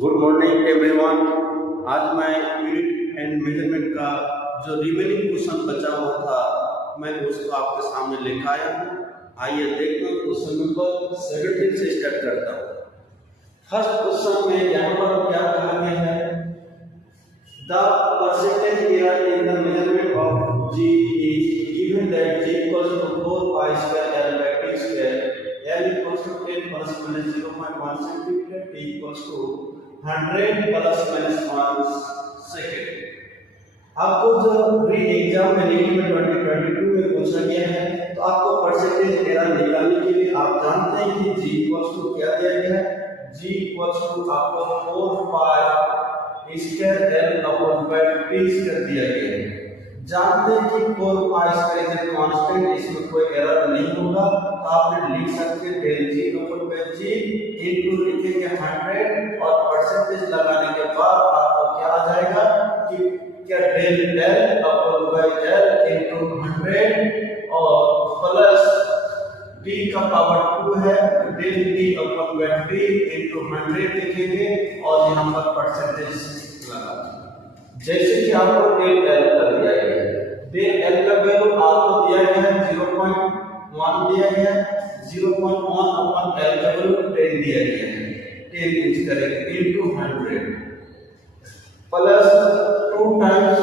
Good morning everyone. आज मैं unit and measurement का जो रिमेनिंग क्वेश्चन बचा हुआ था मैं उसको आपके सामने लेकर आया हूँ। आइए देखते हैं क्वेश्चन नंबर 17 से स्टार्ट करता हूँ। फर्स्ट क्वेश्चन में यहाँ पर क्या कहा गया है, the percentage error in the measurement of g is given that g equals to 4 pi square l by t square, l equals to 10 plus minus 0.1 centimeter, t equals to 100 plus minus 1 second। आपको जो pre exam में NEET में 2022 में पूछा गया है तो आपको परसेंटेज एरर निकालने के लिए आप जानते हैं कि g इक्वल्स टू क्या दिया गया है, g इक्वल्स टू आपको 4 pi square l upon t square दिया गया है। जानते हैं कि 4 pi square is a constant, इसमें कोई एरर नहीं होगा तो आप लिख सकते हैं del g upon g into लिखेंगे 100 और परसेंटेज लगाने के बाद आपको क्या आ जाएगा कि क्या del l upon l into 100 और प्लस t का पावर 2 है del t upon t into 100 लिखेंगे और यहां पर परसेंटेज लगा। जैसे कि आपको del l का दिया गया है, del l का वैल्यू आपको दिया गया है 0.1 दिया गया है, 0.1 अपॉन l का वैल्यू 10 दिया गया है, 10 यूज करेंगे into 100 plus 2 times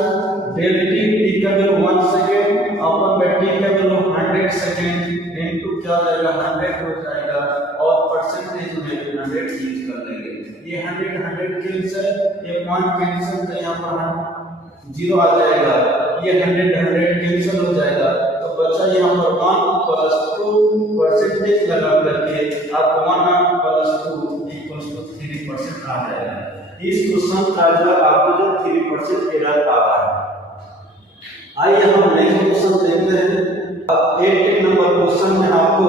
del t, t का वैल्यू 1 सेकंड अपॉन t का वैल्यू 100 सेकंड इनटू क्या हो जाएगा 100 हो जाएगा और परसेंटेज में 100 यूज कर लेंगे। ये 100 कैंसिल, ये 1 कैंसिल तो यहां पर 0 आ जाएगा, ये 100 कैंसिल हो जाएगा तो बचा यहां पर 1 प्लस 2 परसेंटेज लगा करके आपको 1 प्लस 2 इक्वल्स टू 3% आ जाएगा। इस क्वेश्चन का जवाब आपको जो 3% एरर आ रहा है। आइए हम नेक्स्ट क्वेश्चन देखते हैं। अब 18 नंबर क्वेश्चन में आपको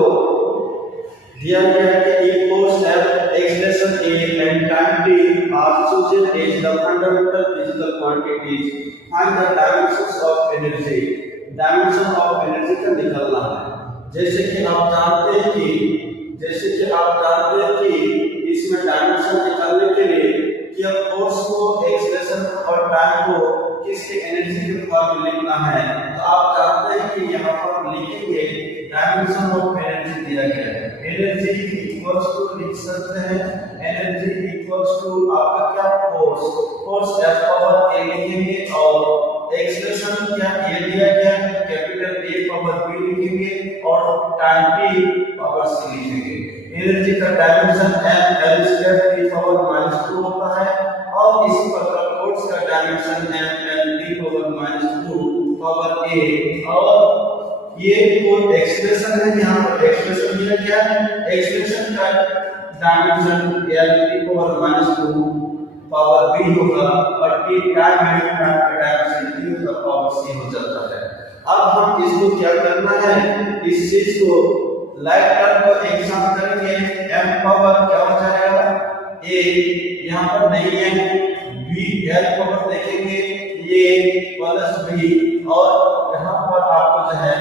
दिया गया है कि एक force F acceleration A and time t are chosen as the fundamental physical quantities, find the dimensions of energy। Dimension of energy का निकालना है। जैसे कि आप जानते हैं कि इसमें डायमेंशन निकालने के लिए कि अब फोर्स को एक्सेलरेशन और टाइम को किसके एनर्जी के फॉर्म में लिखना है तो आप जानते हैं कि यहाँ पर लिखेंगे डायमेंशन ऑफ एनर्जी दिया गया है। एनर्जी इक्वल्स टू लिख सकते हैं, एनर्जी इक्वल्स टू आपका क्या फोर्स F पावर A लिखेंगे और एक्सेलरेशन क्या A दिया गया है कैपिटल A पावर B लिखेंगे और टाइम T पावर C लिखेंगे। एनर्जी का dimension m l square t power -2 होता है और इसी प्रकार फोर्स का dimension m l t power -2 power a और ये कोई एक्सप्रेशन है, यहाँ पर एक्सप्रेशन दिया गया है। एक्सप्रेशन का dimension l t power -2 power b होगा और t टाइम है, टाइम का डायमेंशन t पावर c हो जाता है। अब हम इसको क्या करना है, इस चीज को लाइट टर्म को एक साथ करेंगे, m पावर क्या हो जाएगा a यहाँ पर नहीं है, b l पावर देखेंगे ये प्लस b और यहाँ पर आपको जो है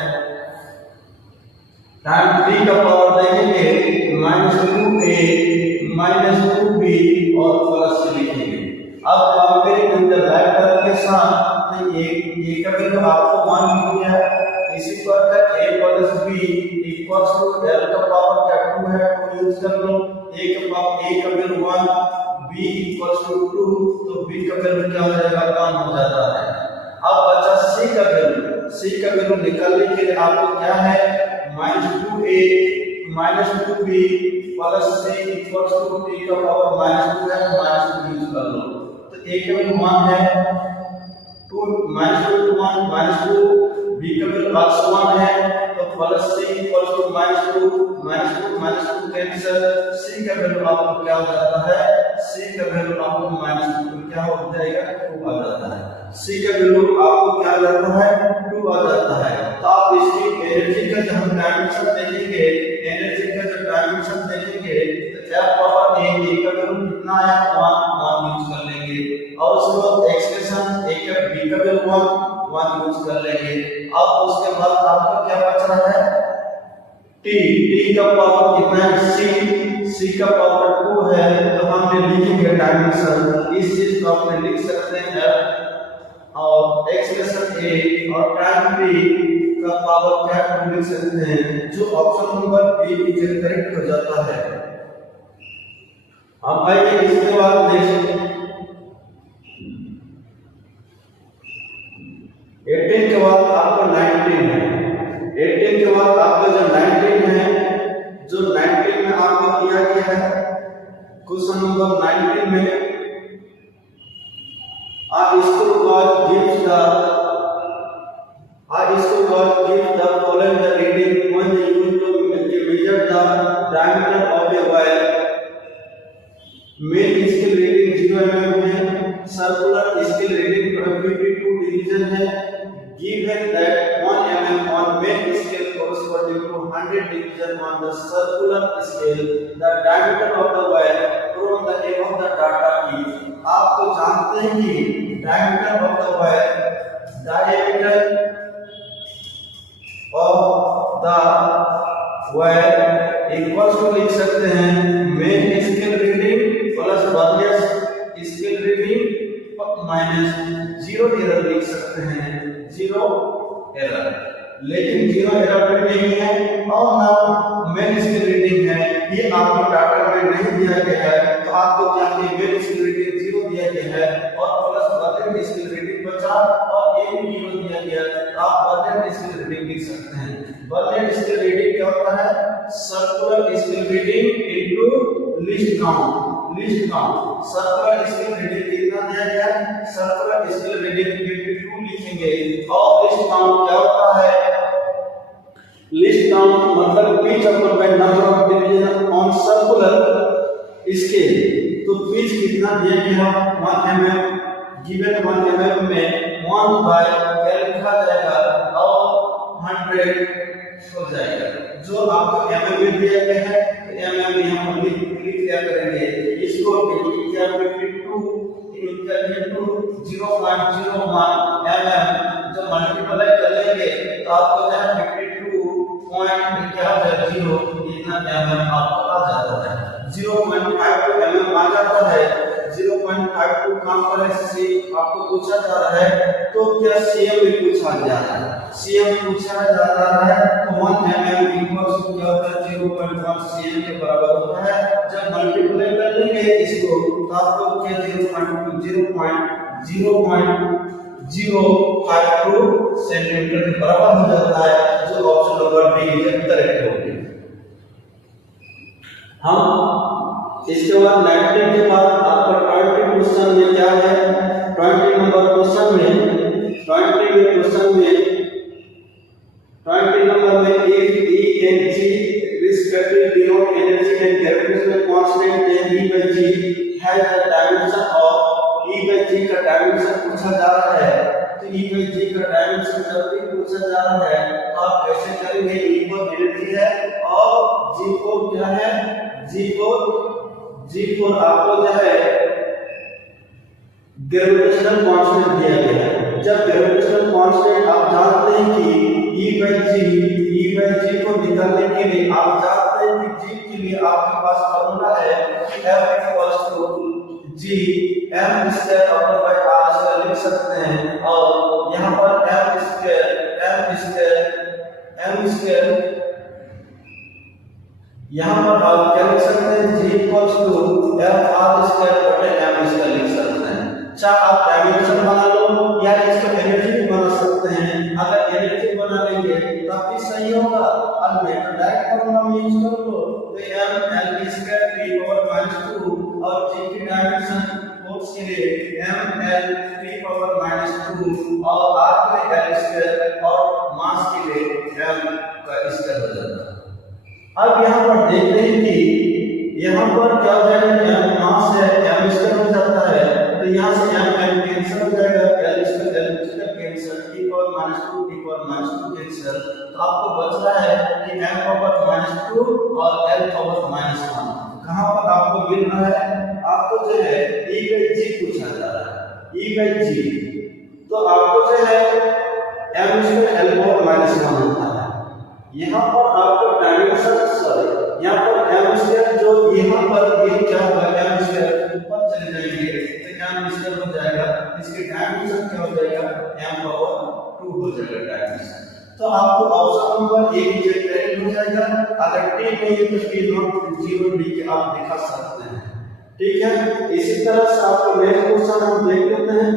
टाइम t का पावर देखेंगे -2a -2b और प्लस c लिखेंगे। अब compare in the light term के साथ तो ये का वैल्यू आपको 1 मिल गया, इसी प्रकार a plus b equals to l का पावर क्या 2 है, 2 यूज कर लो, a का वैल्यू 1 b इक्वल्स टू 2 तो b का वैल्यू क्या हो जाएगा 1 हो जाता है। अब बचा c का वैल्यू निकालने के लिए आपको क्या है -2a -2b plus c equals to t का पावर -2 है, -2 यूज कर लो तो a का वैल्यू 1 है, 2 -2 -2 b का वैल्यू 1 है तो plus c equals to -2 cancel, c का वैल्यू आपको क्या हो जाता है, c का वैल्यू आपको -2 क्या हो जाएगा 2 आ जाता है, c का वैल्यू आपको क्या आ जाता है 2 आ जाता है। तो आप इसकी एनर्जी का जब हम डायमेंशन देखेंगे तो f पावर a का वैल्यू कितना है 1 यूज कर लेंगे और उसके बाद एक्सप्रेशन a का b का वैल्यू 1 यूज कर लेंगे। अब उसके बाद आपको क्या बच रहा है टी का पावर कितना है, सी का पावर 2 है, तो हमने लिखेंगे डायमेंशन इस चीज को आपने लिख सकते हैं और एक्सप्रेशन ए और टाइम पी का पावर क्या लिख सकते हैं, जो option number B is correct हो जाता है। अब आइए इसके बाद देखिए 18 के बाद आपका 19 है, 18 के बाद आपका जो 19 है, जो 19 में आपको दिया गया है क्वेश्चन नंबर 19 में इसको God gives the following the reading when they use to measure the diameter of a wire. Main scale reading 0 mm है, सर्कुलर स्केल रीडिंग 52 डिवीजन है। Given that 1 mm on main scale corresponding to 100 division on the circular scale, the diameter of the wire from the above the data is, आप तो जानते हैं कि diameter of the wire, diameter of the wire equals to लिख सकते हैं main scale reading plus vernier scale reading minus 0 error लिख सकते हैं, 0 एरर, लेकिन 0 एरर भी नहीं है और ना मेन स्केल रीडिंग है, ये आपको डाटा में नहीं दिया गया है, तो आपको क्या है मेन स्केल रीडिंग 0 दिया गया है और प्लस वर्नियर स्केल रीडिंग बचा और ये भी 0 दिया गया है, तो आप वर्नियर स्केल रीडिंग लिख सकते हैं। वर्नियर स्केल रीडिंग क्या होता है, circular scale reading into least count, least count. Circular scale reading कितना दिया गया है, सर्कुलर स्केल रीडिंग 52 लिखेंगे और लीस्ट काउंट क्या होता है, लीस्ट काउंट मतलब pitch upon by number of division on circular scale. तो पिच कितना दिया गया है 1 mm, गिवन 1 mm में 1 बाय क्या लिखा जाएगा और 100 हो जाएगा, जो आपको mm में दिया गया है mm यहां पर लिख दिया करेंगे, इसको क्या 52 इनटू 0.01 mm जब मल्टीप्लाई करेंगे तो आपको जो है 52 पॉइंट क्या हो जाएगा 0 इतना mm आपको आ जाता है, 0.52 mm आ जाता है। 0.52 काम करे से आपको पूछा जा रहा है, तो क्या सीएम में पूछा जा रहा है, सीएम पूछा जा रहा है तो 1 mm इक्वल्स टू क्या होता है 0.1 सीएम के बराबर होता है। जब मल्टीप्लाई कर लेंगे इसको तो आपको क्या 0.052 सेंटीमीटर के बराबर हो जाता है, जो ऑप्शन नंबर डी करेक्ट होगी। हम इसके बाद 19 के बाद आपका 20 क्वेश्चन में क्या है, 20 नंबर क्वेश्चन में 20 नंबर में if E and G respectively denote energy and gravitational constant, then E by G has the dimension of E by G का डायमेंशन पूछा जा रहा है, तो E by G का डायमेंशन जब भी पूछा जा रहा है तो आप कैसे करेंगे, E को एनर्जी है और G को क्या है, G को आपको जो है ग्रेविटेशनल कांस्टेंट दिया गया है। जब ग्रेविटेशनल कांस्टेंट आप जानते हैं कि E by G को निकालने के लिए आप जानते हैं कि G के लिए आपके पास फॉर्मूला है F equals to G m square upon by r square लिख सकते हैं, और यहां पर m स्क्वायर यहाँ पर आप क्या लिख सकते हैं, G equals to F r square बटे m स्क्वायर लिख सकते हैं। चाहे आप डायमेंशन बना लो या इसको एनर्जी भी बना सकते हैं, अगर एनर्जी बना लेंगे तब भी सही होगा, और मैं तो डायरेक्ट फॉर्मूला में यूज कर लो तो m l square t power -2 और G की डायमेंशन फोर्स के लिए m l t पावर -2 और r के लिए l स्क्वायर और मास के लिए m का स्क्वायर हो जाता है। अब यहाँ पर देखते हैं कि यहाँ पर क्या हो जाएगा, m मास है m स्क्वायर हो जाता है, तो यहाँ से m कैंसिल हो जाएगा, l square cancel, t power -2 cancel, तो आपको बच रहा है कि m पावर -2 और l पावर -1। कहाँ पर आपको मिल रहा है, आपको जो है E by G पूछा जा रहा है, E by G, तो आपको जो है m स्क्वायर l पावर -1 होता है, यहाँ पर आपका डायमेंशन सॉरी यहाँ पर एम स्क्वायर जो यहाँ पर ये क्या होगा एम स्क्वायर ऊपर चले जाएंगे तो एम स्क्वायर हो जाएगा, इसके डायमेंशन क्या हो जाएगा एम पावर 2 हो जाएगा डायमेंशन। तो आपको ऑप्शन नंबर ए रिजेक्ट करेक्ट हो जाएगा। अगर टी नहीं है तो टी नॉट 0 लिख के आप दिखा सकते हैं, ठीक है। इसी तरह से आपको नेक्स्ट क्वेश्चन हम देख लेते हैं।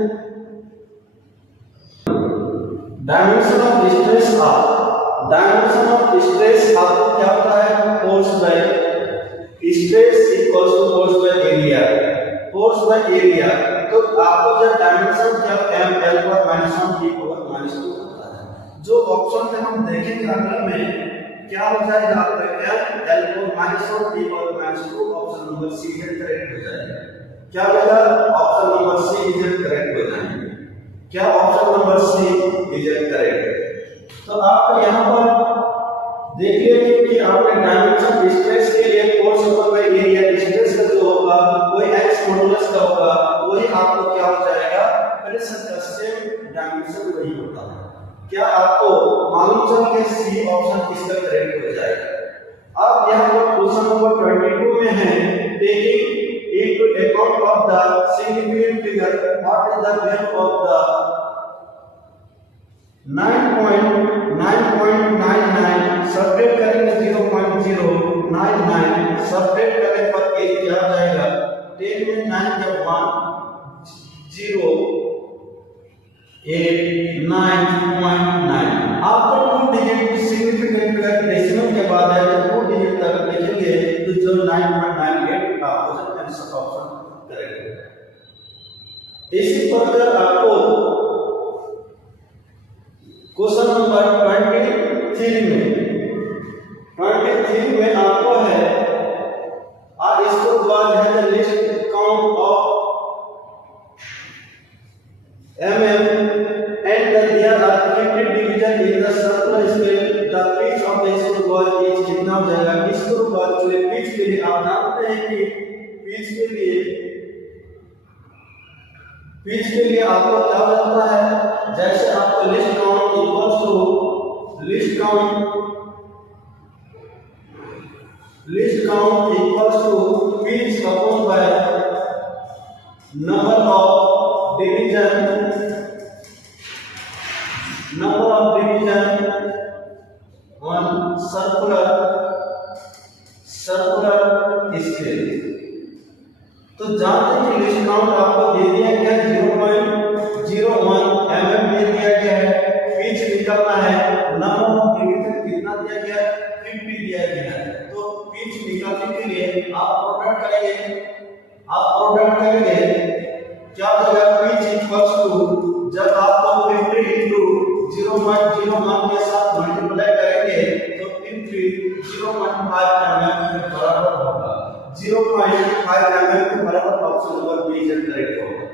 Dimension of stress of dimension of stress आपको क्या होता है force by stress equals to force by area, force by area. तो आपको जब डायमेंशन क्या m l पर -1 t पर -2 होता है, जो ऑप्शन में हम देखेंगे अगला में क्या हो जाएगा आपका m l पर -1 t पर -2 option number C is correct हो जाएगा। क्या होगा option number C is correct हो जाएगा। क्या option number C is correct. तो आप यहाँ पर देखिए कि आपने डायमेंशन स्ट्रेस के लिए फोर्स ऊपर बाय एरिया स्ट्रेस का जो होगा वही x मॉडुलस का होगा, वही आपको क्या हो जाएगा प्रेशर का सेम डायमेंशन वही होता है। क्या आपको मालूम चल के सी ऑप्शन इसका करेक्ट हो जाएगा। अब यहाँ पर क्वेश्चन नंबर 22 में है taking into account of the significant figure what is the value of the 9.99 subtract करेंगे 0.099 सब्ट्रैक्ट करने पर ये क्या आ जाएगा 10 में 9 जब 10899 आपको 2 डिजिट सिग्निफिकेंट फिगर डेसिमल के बाद है तो 2 डिजिट तक लिखेंगे तो जो 9.98 आपको आंसर ऑप्शन करेक्ट है। इसी प्रकार आपको क्वेश्चन नंबर 23 में आपको है और इसको बाद है the list count of mm and there are 50 division in the circular scale the pitch of the screw gauge is कितना हो जाएगा स्क्रू गॉज के पिच के लिए आप जानते हैं कि पिच के लिए आपको क्या होता है जैसे आपको least count equals to least count equals to pitch upon by number of division on circular scale। तो जानते हैं कि लिस्ट काउंट आपको दे दिया गया है 0.01 mm दे दिया गया है, पिच निकालना है, नंबर ऑफ डिवीजन कितना दिया गया है 50 दिया गया है। तो पिच निकालने के लिए आप प्रोडक्ट करेंगे क्या होगा पिच इक्वल्स टू जब आपको 50 into 0.01 के साथ मल्टीप्लाई करेंगे तो 50 0.5 mm के बराबर होगा, 0.5 mm के बराबर option number B is correct होगा।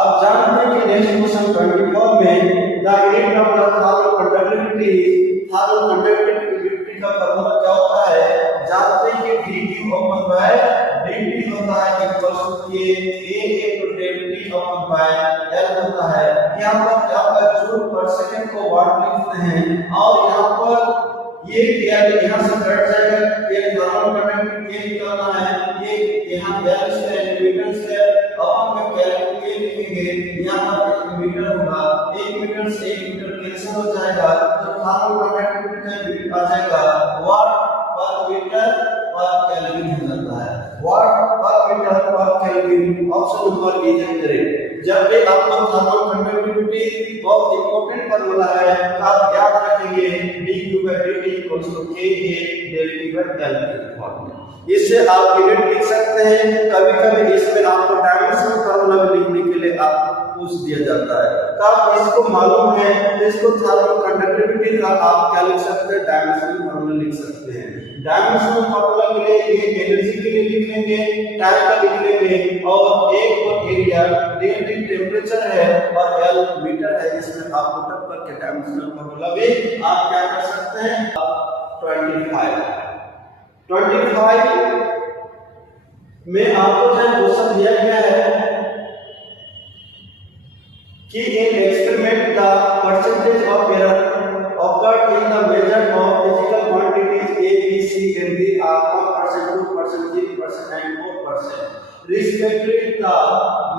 अब जानते हैं कि नेक्स्ट क्वेश्चन 24 में the unit of the thermal conductivity का फॉर्मूला क्या होता है जानते हैं कि dT ओपन बाय dt होता है equals to k a into del t upon by l होता है। यहां पर आपका जूल पर सेकंड को वाट लिखते हैं और यहां पर ये क्या यहां से कट जाएगा ये थर्मल कंडक्टिविटी के निकालना है, ये यहां l से मीटर से अपन में कैलकुलेट लिखेंगे यहां पर मीटर होगा 1 मीटर से 1 मीटर कैंसिल हो जाएगा तो थर्मल कंडक्टिविटी का यूनिट आ जाएगा वाट पर मीटर पर केल्विन हो जाता है, वाट पर मीटर पर kelvin option number A is correct. जब भी आपको थर्मल कंडक्टिविटी बहुत इंपॉर्टेंट फॉर्मूला है तो आप याद रखेंगे dQ/dt = Ka ΔT/L फॉर्मूला। इससे आप यूनिट लिख सकते हैं, कभी-कभी इसमें आपको डायमेंशन फॉर्मूला भी लिखने के लिए आप पूछ दिया जाता है तो आप इसको मालूम है तो इसको थर्मल कंडक्टिविटी का आप क्या लिख सकते हैं डायमेंशन फॉर्मूला लिख सकते हैं। डायमेंशन फॉर्मूला के लिए ये एनर्जी के लिए लिख लेंगे, टाइम का लिख लेंगे और एक और एरिया dt टेंपरेचर है और l मीटर है, इसमें आप पुट अप करके डायमेंशन फॉर्मूला भी आप क्या कर सकते हैं। 25 में आपको जो क्वेश्चन दिया गया है कि in experiment the percentage of error occurred in the measure of physical and D are 1%, 2%, 3%, and 4%. Respectively, the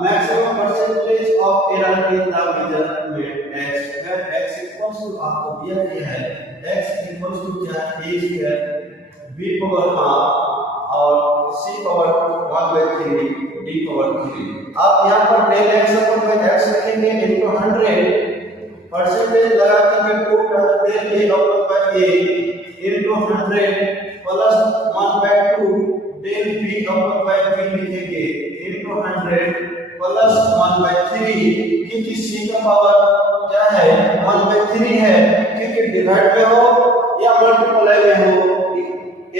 maximum percentage of error in the measurement x, where x equals to आपको दिया गया है x equals to क्या a square b power half और c power 1/3 d power 3. आप यहाँ पर del x upon by x लिखेंगे into 100 परसेंटेज लगा करके total del a upon by a into 100 plus 1/2 del b upon by b लिखेंगे into 100 plus 1/3 क्योंकि c का पावर क्या है 1/3 है क्योंकि डिवाइड में हो या मल्टीप्लाई में हो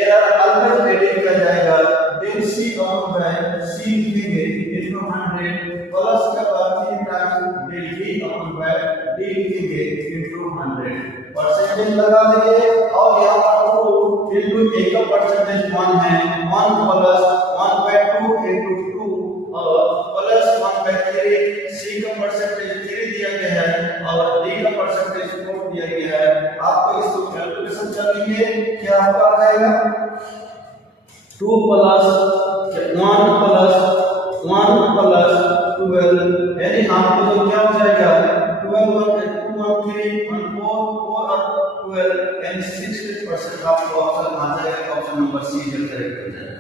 एरर ऑलवेज एडिट किया जाएगा del c upon by c लिखेंगे into 100 प्लस के बाद 3 times del b upon by d लिखेंगे into 100 परसेंटेज लगा देंगे और यहाँ पर 2 into a का परसेंटेज 1 है 1 प्लस 1/2 into 2 और प्लस 1/3 c का परसेंटेज 3 दिया गया है और d का परसेंटेज 4 दिया गया है। आपको इसको कैलकुलेशन करेंगे क्या आपका आ जाएगा 2 प्लस 1 प्लस 1 प्लस 12 यानी आपको तो क्या हो जाएगा 12 1 2 3 1 4 4 और 12 यानी 60% आपको ऑप्शन आ जाएगा ऑप्शन नंबर सी जो करेक्ट हो जाएगा।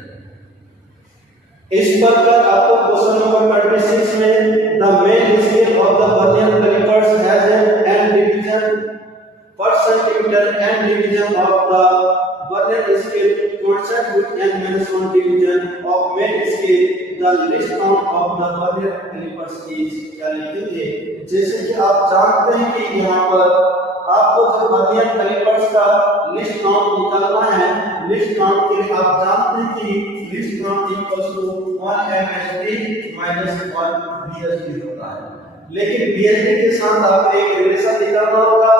इस प्रकार आपको क्वेश्चन नंबर 26 में the main scale of the vernier callipers has N division per centimeter and division of the vernier scale coincide with n-1 division of main scale. The least count of the vernier calipers is क्या लिखेंगे जैसे कि आप जानते हैं कि यहाँ पर आपको जो वर्नियर कैलिपर्स का लिस्ट काउंट निकालना है लिस्ट काउंट के लिए आप जानते हैं कि least count equals to 1 MSD minus 1 VSD होता है लेकिन VSD के साथ आपको एक रिलेशन निकालना होगा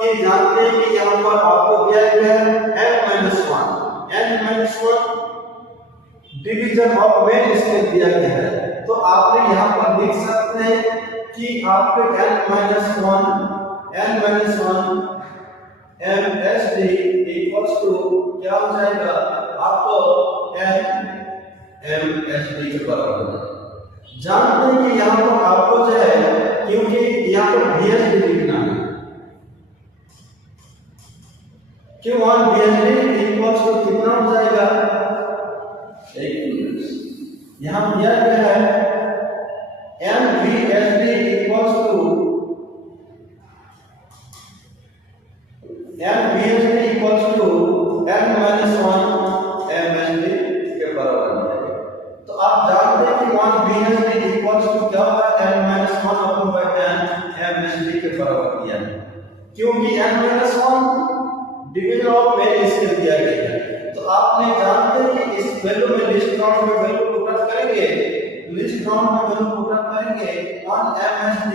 कि जानते हैं कि यहाँ पर आपको दिया गया है n-1 division of main scale दिया गया है तो आपने यहाँ पर लिख सकते हैं कि आपके n-1 MSD इक्वल्स टू क्या हो जाएगा आपको n MSD के बराबर हो जाएगा। जानते हैं कि यहाँ पर आपको जो है क्योंकि यहाँ पर VSD लिखना है क्यों 1 VSD इक्वल्स टू कितना हो जाएगा 1 मिनट यहाँ दिया गया है MVSD equals to n-1 MSD के बराबर है तो आप जानते हैं कि 1 VSD इक्वल्स टू क्या होगा n-1 upon by n MSD के बराबर दिया है क्योंकि n-1 division of main scale दिया गया है तो आपने जानते हैं कि इस वैल्यू में लिस्ट काउंट में वैल्यू पुट अप करेंगे लिस्ट काउंट में वैल्यू पुट अप करेंगे 1 MSD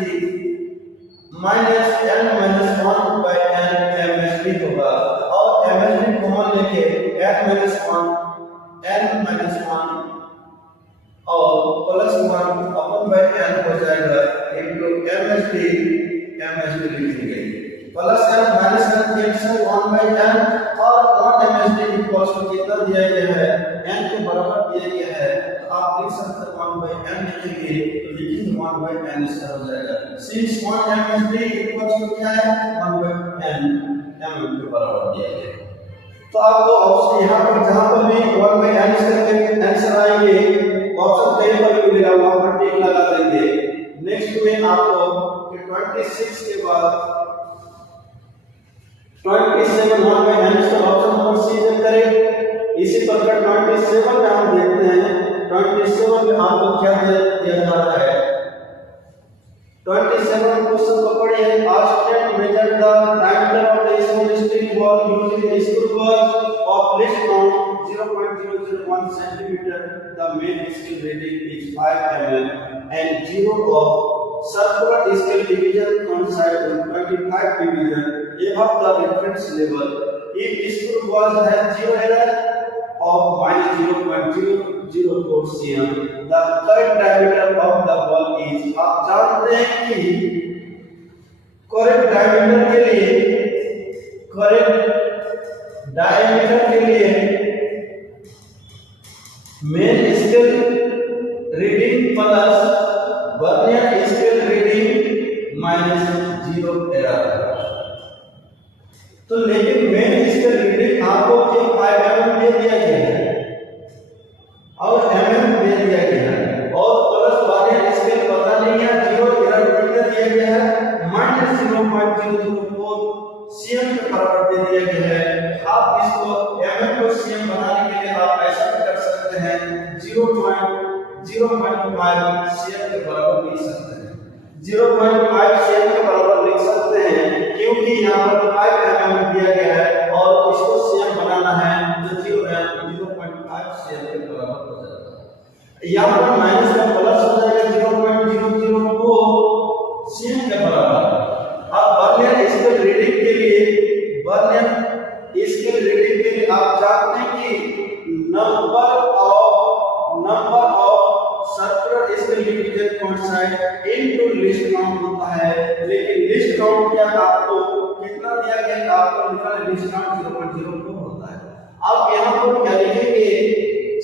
minus n-1 by n MSD होगा और MSD कॉमन लेके n-1 और प्लस 1 अपन by n हो जाएगा into MSD लिखेंगे plus n minus n cancel 1 by n और 1 MSD इक्वल्स टू कितना दिया गया है n के बराबर दिया गया है तो आप लिख सकते हैं 1 by n लिखेंगे तो लिखेंगे 1 by n इसका हो जाएगा since 1 MSD इक्वल्स टू क्या है 1 by n mm के बराबर दिया गया तो आपको ऑप्शन यहाँ पर जहाँ पर भी 1 by n से आंसर आएंगे ऑप्शन कहीं पर भी मिलेगा वहाँ पर टिक लगा देंगे। नेक्स्ट में आपको 26 के बाद 27 1 by n से ऑप्शन नंबर सी करें इसी प्रकार 27 में हम देखते हैं 27 में आपको क्या दिया जा रहा है 27 क्वेश्चन को पढ़िए आज student measure the diameter of the small steel ball using a screwball of least count 0.001 cm. The main scale rating is 5 mm and 0 of circular scale division coincide with 25 division above the reference level. If screwball has 0 error of minus 0.004 cm, the correct diameter of the ball is आप जानते हैं कि correct diameter के लिए main scale reading plus vernier scale reading minus 0 error. तो लेकिन main scale reading आपको 5 mm दे दिया गया है और mm दे दिया गया है और प्लस वर्नियर स्केल पता नहीं है, 0 एरर कितना दिया गया है माइनस 0.004 cm के बराबर दे दिया गया है। आप इसको mm को cm बनाने के लिए आप ऐसा भी कर सकते हैं 0.05 cm के बराबर लिख सकते हैं, 0.5 cm के बराबर लिख सकते हैं क्योंकि यहाँ पर 5 mm दिया गया है और इसको cm बनाना है तो 0.5 cm के बराबर हो जाता है। यहाँ पर माइनस का प्लस हो जाएगा 0.004 cm के बराबर। अब वर्नियर स्केल रीडिंग के लिए आप जानते हैं कि number of circular scale division point into list count होता है, लेकिन लिस्ट काउंट क्या आपको कितना दिया गया है, आपको लिखा है लिस्ट काउंट 0.04 होता है। आप यहाँ पर क्या लिखेंगे,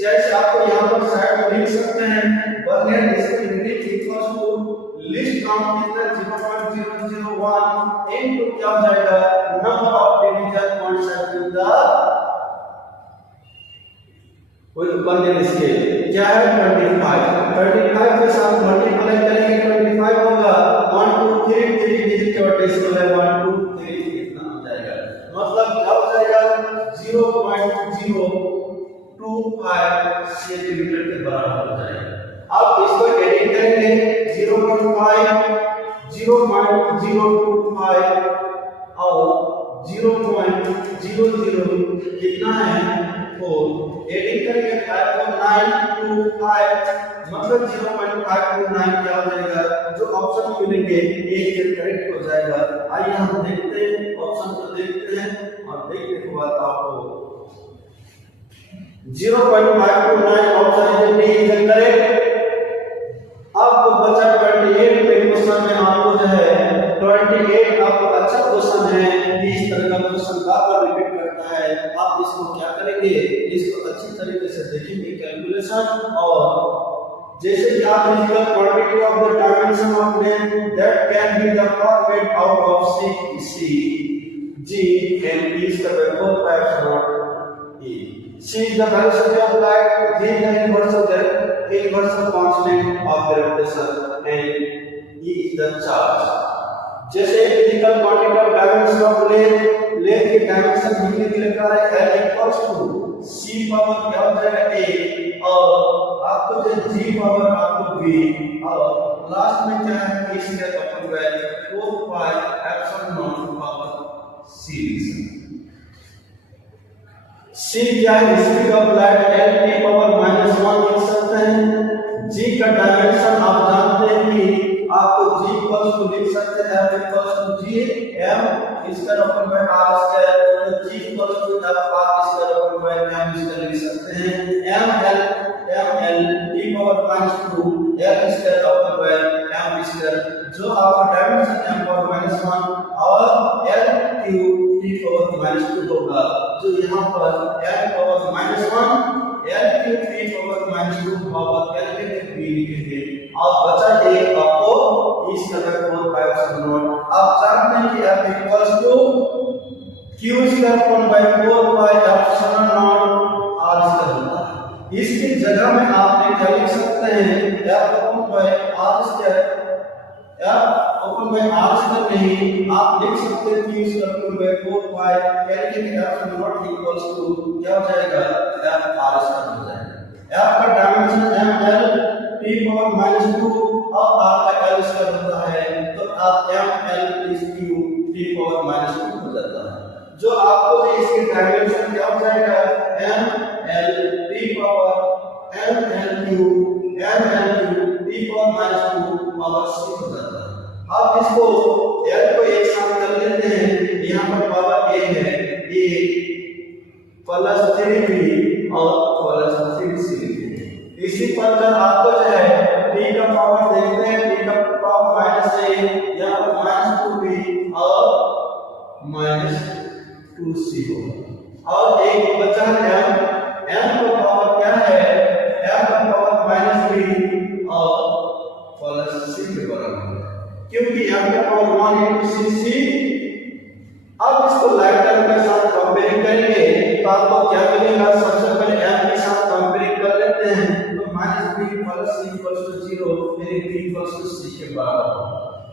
जैसे आपको यहाँ पर साइड में लिख सकते हैं vernier scale reading equals to least count कितना 0.001 इनटू क्या हो जाएगा number of division points in the vernier scale क्या है 25 के साथ मल्टीप्लाई करेंगे 25 होगा 1 2 3 डिजिट के बाद डेसिमल है 1 2 3 कितना हो जाएगा, मतलब क्या हो जाएगा 0.025 सेंटीमीटर के बराबर हो जाएगा। अब इसको एडिट करेंगे 0.025 और 0.00 कितना है 4, एडिट करेंगे 5.925 मतलब 0.529 क्या हो जाएगा, जो ऑप्शन मिलेंगे एक करेक्ट हो जाएगा। आइए हम देखते हैं ऑप्शन को देखते हैं और देखने के बाद आपको 0.529 option is D is correct. आपको बचा 28 में क्वेश्चन में आपको जो है 28 आपको अच्छा क्वेश्चन है, इस तरह का क्वेश्चन बार-बार रिपीट करता है। आप इसको क्या करेंगे, इसको अच्छी तरीके से देखेंगे कैलकुलेशन और जैसे कि आप physical quantity of the dimension of length that can be the format out of C G and E is the vector of E. C is the velocity of light, G is the universal constant of gravitation and E is the charge. जैसे physical quantity of dimension of length के dimension लिखने के लिए क्या है L equals to C power क्या हो जाएगा A और आपको जो G पावर आपको B और लास्ट में क्या है इसके अपन है 4 pi epsilon power C। C क्या है स्पीड ऑफ लाइट L की पावर -1 लिख सकते हैं। G का डायमेंशन आप जानते हैं कि आपको G इक्वल्स टू लिख सकते हैं F equals to G M square upon by R square, तो G equals to F R square upon by M square लिख सकते हैं। M L e power -2 L square upon by M square, जो आपका dimension M power -1 और L cube t power -2 होगा, जो यहाँ पर L power -1 L cube t power -2 power L के b लिखेंगे और बचा एक आपको इस तरह 4 5 7 नोट। आप जानते हैं कि F equals to Q square upon by 4 pi epsilon not R square होता है। इसकी जगह में आपने क्या लिख सकते हैं F upon by R square, F upon by R square नहीं, आप लिख सकते हैं Q स्क्वायर अपॉन बाय 4 पाई यानी कि एप्सिलॉन नॉट इक्वल्स टू क्या हो जाएगा F R स्क्वायर हो जाएगा। F का dimension M L t power -2 और R का L स्क्वायर होता है, तो आप M L is Q t power -2 हो जाता है, जो आपको जो इसकी डायमेंशन क्या हो जाएगा M L t power M L Q t power -2 power 6 हो जाता है। अब इसको L को एक साथ कर लेते हैं, यहाँ पर पावर A है, A प्लस 3B और प्लस 3C। इसी प्रकार आपको जो है t का पावर देखते हैं, t का पावर -a यहाँ पर -2b और -2c होगा और एक बचा m का पावर क्या है क्योंकि m का पावर 1 into c। अब इसको लाइट टर्म के साथ कंपेयर करेंगे तो आपको क्या मिलेगा? सबसे पहले m के साथ कंपेयर कर लेते हैं तो -b + c = 0 यानी b = c के बराबर।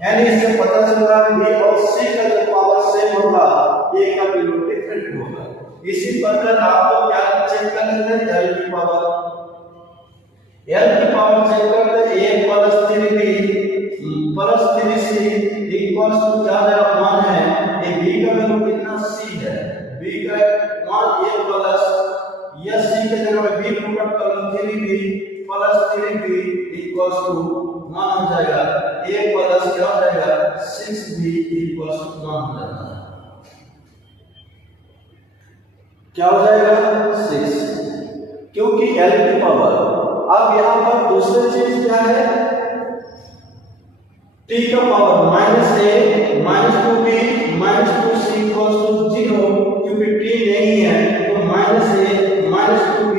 यानी इससे पता चल रहा है b और c का जो पावर सेम होगा a का वैल्यू डिफरेंट होगा। इसी प्रकार आपको क्या चेक कर लेते हैं? l की पावर चेक करते हैं। a + 3b + 3c equals to क्या है? 1 है। ये b का वैल्यू कितना? c है। b का मान a प्लस या c के जगह में b पुट अप कर लो 3b + 3b इक्वल्स टू 1 हो जाएगा। a प्लस क्या हो जाएगा? 6b इक्वल्स टू 1 हो जाएगा। क्या हो जाएगा? 6, क्योंकि l की पावर। अब यहां पर दूसरी चीज क्या है? t का पावर -a -2b -2c = 0, क्योंकि t नहीं है तो -a -2b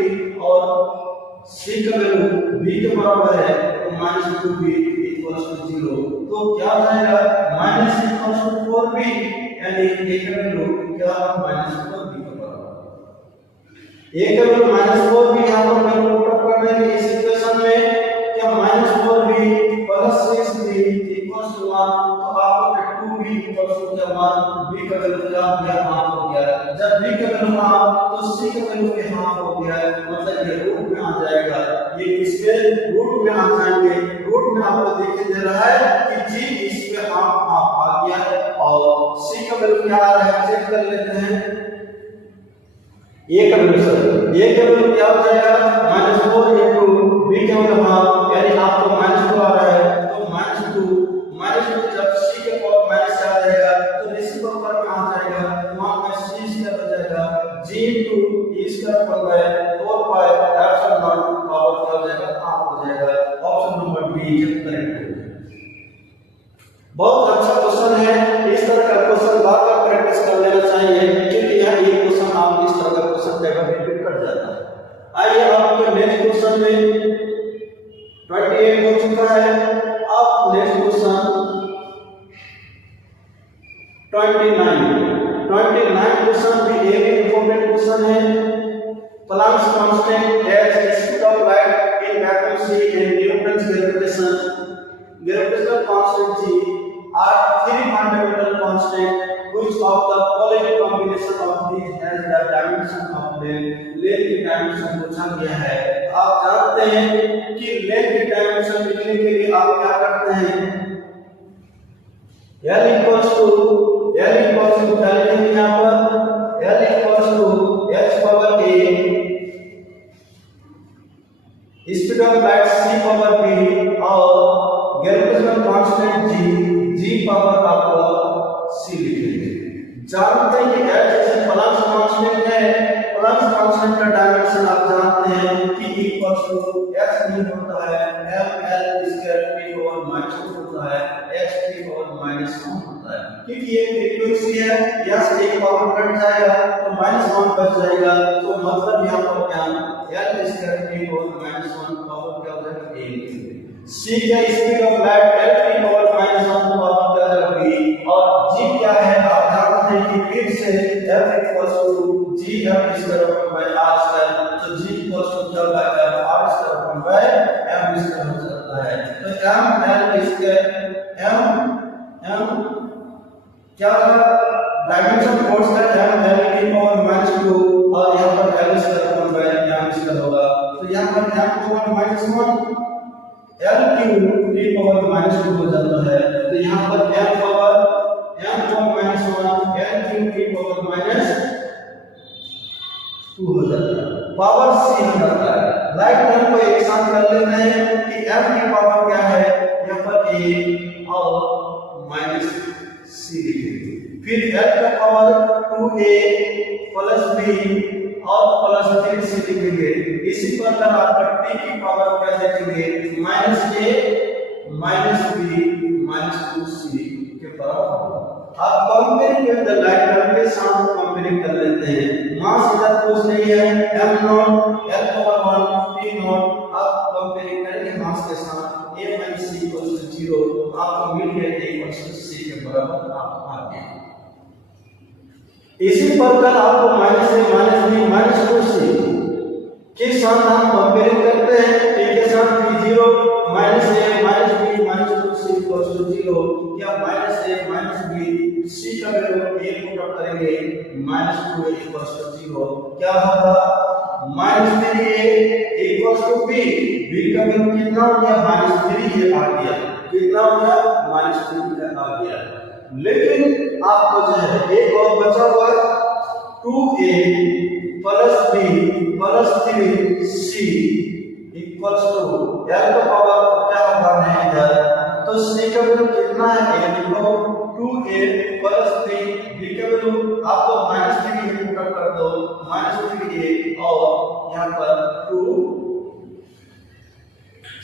और c का वैल्यू b के बराबर है तो -2b = 0। तो क्या हो जाएगा? -c = 4b यानी a का वैल्यू क्या? -4b के बराबर। a का वैल्यू -4b यहां पर वैल्यू पुट अप कर देंगे इस इक्वेशन में। क्या? -4b + 6b इक्वल्स टू 1, तो आपको 2b इक्वल्स टू क्या? 1। b का वैल्यू क्या हो गया? हाफ हो गया। जब b का वैल्यू हाफ तो c का वैल्यू भी हाफ हो गया, मतलब ये रूट में आ जाएगा। ये इसमें रूट में आ जाएंगे। रूट में आपको दिखाई दे रहा है कि g इसमें हाफ आ गया और c का वैल्यू क्या आ रहा है? चेक कर लेते हैं। a का वैल्यू क्या हो जाएगा? -4 into b का वैल्यू हाफ, यानी आपको -2 आ रहा है तो -2 जब c के पावर माइनस आ जाएगा तो रेसिप्रोकल पर में आ जाएगा। 1 में c स्क्वायर हो जाएगा g into e स्क्वायर पर बाय 4 पाई एप्सिलॉन पावर क्या हो जाएगा? हाफ हो जाएगा। Option number B is correct हो जाएगा। बहुत अच्छा क्वेश्चन है। इस तरह का क्वेश्चन बार-बार प्रैक्टिस कर लेना चाहिए, क्योंकि यह एक क्वेश्चन आप इस तरह का क्वेश्चन कई बार रिपीट कर जाता है। आइए आपके नेक्स्ट क्वेश्चन में 28 हो चुका है। अब नेक्स्ट क्वेश्चन 29 क्वेश्चन भी एक इंपॉर्टेंट क्वेश्चन है। Planck's constant as speed of light in vacuum C and Newton's gravitational constant g are three fundamental constants. Which of the following combination of these has the dimension of length? Length की dimension पूछा गया है। आप जानते हैं कि length की dimension लिखने के लिए आप क्या करते हैं? L equals to क्या लिखेंगे यहाँ पर? L equals to h power a speed of light c power b और ग्रेविटेशनल कांस्टेंट g पावर आपका c लिखेंगे। जानते हैं कि h जैसे प्लैंक्स कांस्टेंट है। प्लैंक्स कांस्टेंट का डायमेंशन आप जानते हैं कि इक्वल्स टू h नहीं होता है ml स्क्वायर p पावर -2 होता है h p पावर -1 होता है। क्योंकि ये फ्रीक्वेंसी है, यहाँ से एक पावर कट जाएगा तो -1 बच जाएगा, तो मतलब यहाँ पर क्या l square p power -1 power क्या हो जाएगा? a। c क्या? Speed of light l p power -1 power क्या हो जाएगा? b। और g क्या है? आप जानते हैं कि फिर से f equals to g f square by r square, तो g इक्वल्स टू क्या होगा? r square by m square हो जाता है। तो m l स्क्वायर m क्या होगा? डायमेंशन फोर्स का m l की पावर -2 और यहाँ पर l square by m square होगा। तो यहाँ पर m power -1 l cube p power -2 हो जाता है। तो यहाँ पर m power -1 l cube p power -2 हो जाता है। पावर c हो जाता है। लाइट टर्म को एक साथ कर लेते हैं कि m की पावर क्या है? यहाँ पर a और -c लिखेंगे। फिर l का पावर 2a + b और +3c लिखेंगे। इसी प्रकार आपका t की पावर क्या लिखेंगे? -a -b -2c के बराबर। आप comparing with the light term के साथ कंपेयरिंग कर लेते हैं। मास इधर कुछ नहीं है, m0 l पावर 1 p0। आप कंपेयरिंग करेंगे मास के साथ a - c = 0, आपको मिल गया इसी प्रकार आपको minus A minus B minus two सी के साथ हम कंपेयर करते हैं, टी के साथ भी zero minus A minus B minus two C equals to zero, या minus A minus B C का वैल्यू ए पुट अप करेंगे minus two A equals to zero, क्या होगा minus three A equals to B, B का value कितना हो गया minus three ए आ गया, कितना हो गया माइनस थ्री ए आ गया। लेकिन आपको जो है एक और बचा हुआ 2a plus b plus 3c equals to l का पावर क्या होगा है इधर, तो c का वैल्यू कितना है a लिखो 2a प्लस 3 b का वैल्यू आपको माइनस 3 पुट कर दो माइनस 3a और यहाँ पर 2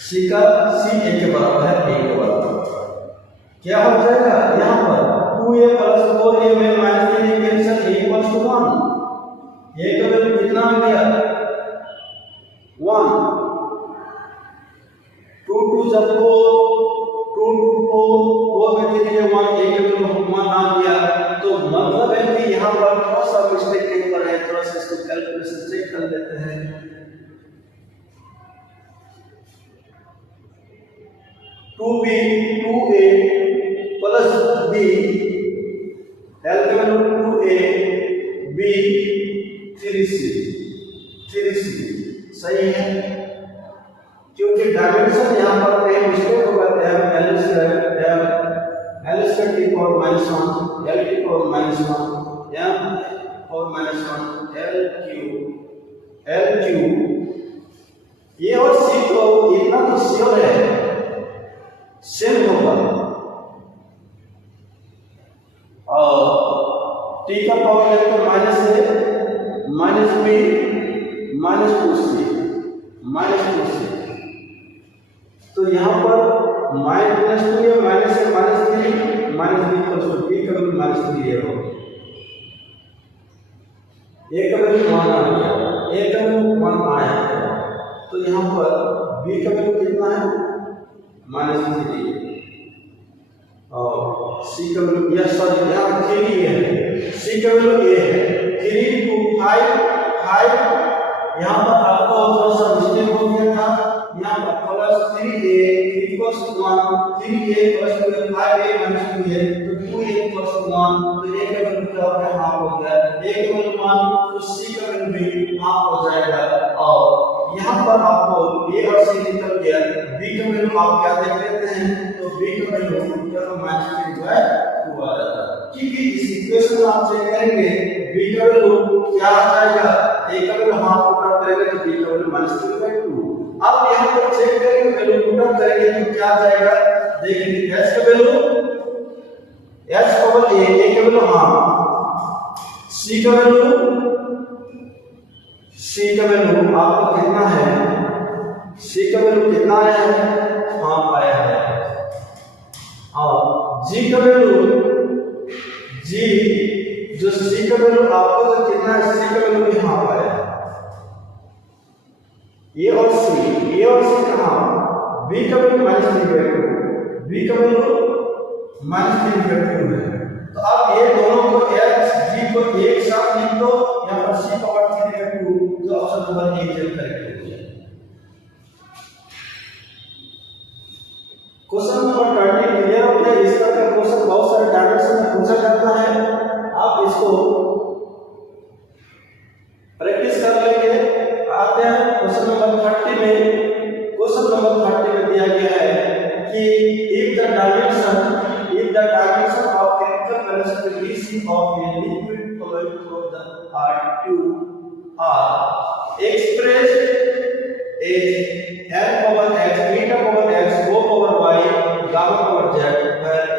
c का c a के बराबर है a के बराबर, क्या हो जाएगा यहाँ पर 2a प्लस 4a में minus 3 cancel a equals to 1, a का वैल्यू कितना आ गया 1, 2 2 जब 4 2 2 4 में 3 1 a का वैल्यू 1 आ गया, तो मतलब है कि यहाँ पर थोड़ा सा मिस्टेक कहीं पर है, थोड़ा सा इसको कैलकुलेशन चेक कर लेते हैं। 2b 2a plus b l का वैल्यू 2a b 3c सही है, क्योंकि डायमेंशन यहाँ पर कहीं मिस्टेक हो गया है, l स्क्वायर की पावर माइनस 1 l की पावर माइनस 1 या पावर माइनस 1 l क्यूब, ये और c तो इतना तो श्योर है सेम होगा, और t का पावर है तो minus a minus b minus 2c, तो यहाँ पर माइनस 2 या minus a minus 3 minus b equals to b का वैल्यू माइनस 3 है, a का वैल्यू 1 आ गया, a का वैल्यू 1 आया, तो यहाँ पर b का वैल्यू कितना है माइनस 3 और c का वैल्यू या सॉरी यहाँ 3 है, c का वैल्यू a है 3 2 5 यहाँ पर आपको थोड़ा सा मिस्टेक हो गया था, यहाँ पर plus 3a equals to 1 3a plus 2 5a minus 2 है, तो 2a इक्वल्स टू 1, तो a का वैल्यू क्या हो गया हाफ हो गया, a का वैल्यू 1 तो c का वैल्यू भी हाफ हो जाएगा, और यहाँ पर आपको a और c निकल गया, b का वैल्यू आप क्या देख लेते हैं, तो b का वैल्यू क्या तो -3/2 आ जाता है, क्योंकि इस इक्वेशन में आप चेक करेंगे b का वैल्यू क्या आ जाएगा, a का वैल्यू हाफ पुट अप करेंगे तो b का वैल्यू -3/2, आप यहाँ पर चेक करेंगे वैल्यू पुट अप करेंगे तो क्या आ जाएगा, देखेंगे h का वैल्यू h पावर a का वैल्यू हाफ, c का वैल्यू आपको कितना है, c का वैल्यू कितना आया है हाफ आया है, और g का वैल्यू जो c का वैल्यू आपको तो कितना है, c का वैल्यू भी हाफ आया है, a और c कहाँ, b का वैल्यू -3/2 b का वैल्यू -3/2 है, तो आप ये दोनों को h g को एक साथ लिख दो, यहाँ पर c पावर 3/2 जो ऑप्शन नंबर ए करेक्ट हो जाए। क्वेश्चन नंबर 20 क्लियर हो गया, इस तरह का क्वेश्चन बहुत सारे डायमेंशन में पूछा जाता है, आप इसको प्रैक्टिस कर लेंगे। आते हैं क्वेश्चन नंबर 30 में, क्वेश्चन नंबर 30 में दिया गया है कि if the dimension of critical velocity vc of a liquid flowing through the tube are expressed as n power x, beta power x, rho power y, gamma power z, where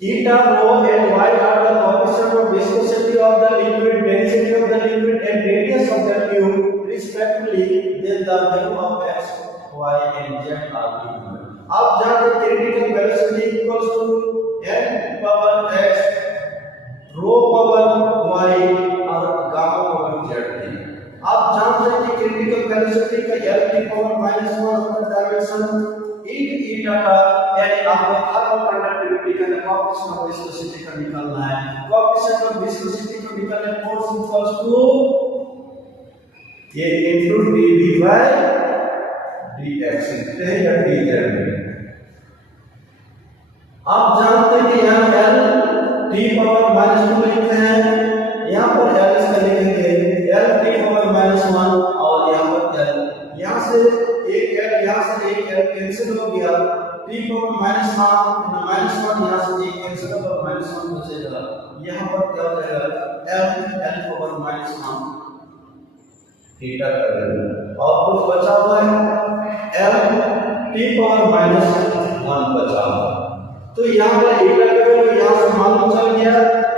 eta, rho and y are the coefficient of viscosity of the liquid, density of the liquid and radius of the tube respectively, then the value of x, y and z are given. आप जानते हैं critical velocity equals to n power x, rho power y और gamma power z। आप जानते हैं कि critical velocity का l की पावर -1 होता है डायमेंशन, eta का यानी आपको थर्मल कंडक्टिविटी निकालना है, कोएफिशिएंट ऑफ विस्कोसिटी का निकालना है। कोएफिशिएंट ऑफ विस्कोसिटी को निकालने फोर्स इक्वल्स टू ये इनटू dv बाय dx लिखते हैं या dz। आप जानते हैं कि यहाँ l t पावर -2 लिखते हैं, यहाँ पर l इसका लिखेंगे l t पावर -1 और यहाँ पर l, यहाँ से एक l यहाँ से एक l कैंसिल हो गया, t पावर -1 यहाँ से एक कैंसिल होगा, -1 बचेगा, यहाँ पर क्या हो जाएगा l पावर -1 थीटा कर देंगे और कुछ बचा हुआ है l t पावर -1 बचा हुआ। तो यहाँ पर थीटा का वैल्यू यहाँ से मालूम चल गया,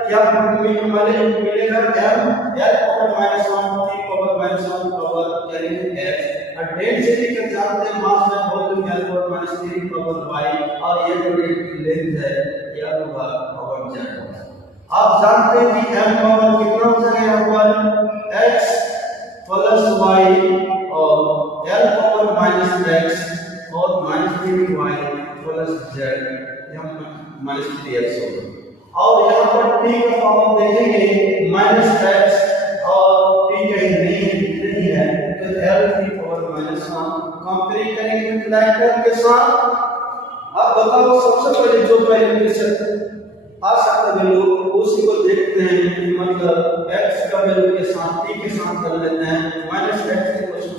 क्या हमारे मिलेगा m l power -1 t power -1 power यानी x और डेंसिटी का जानते हैं मास में volume l power -3 power y और ये जो लेंथ है यह होगा पावर z। आप जानते हैं कि m पावर कितना हो जाएगा यहाँ पर x प्लस y और l पावर -x और -3y प्लस z -3x होगा और यहाँ पर t का पावर देखेंगे -x और t कहीं नहीं है तो l t पावर -1 कंपेयर करेंगे विद के साथ। अब बताओ सबसे पहले जो पहले आ सकता वैल्यू उसी को देखते हैं, मतलब x का वैल्यू के साथ t के साथ कर लेते हैं -x =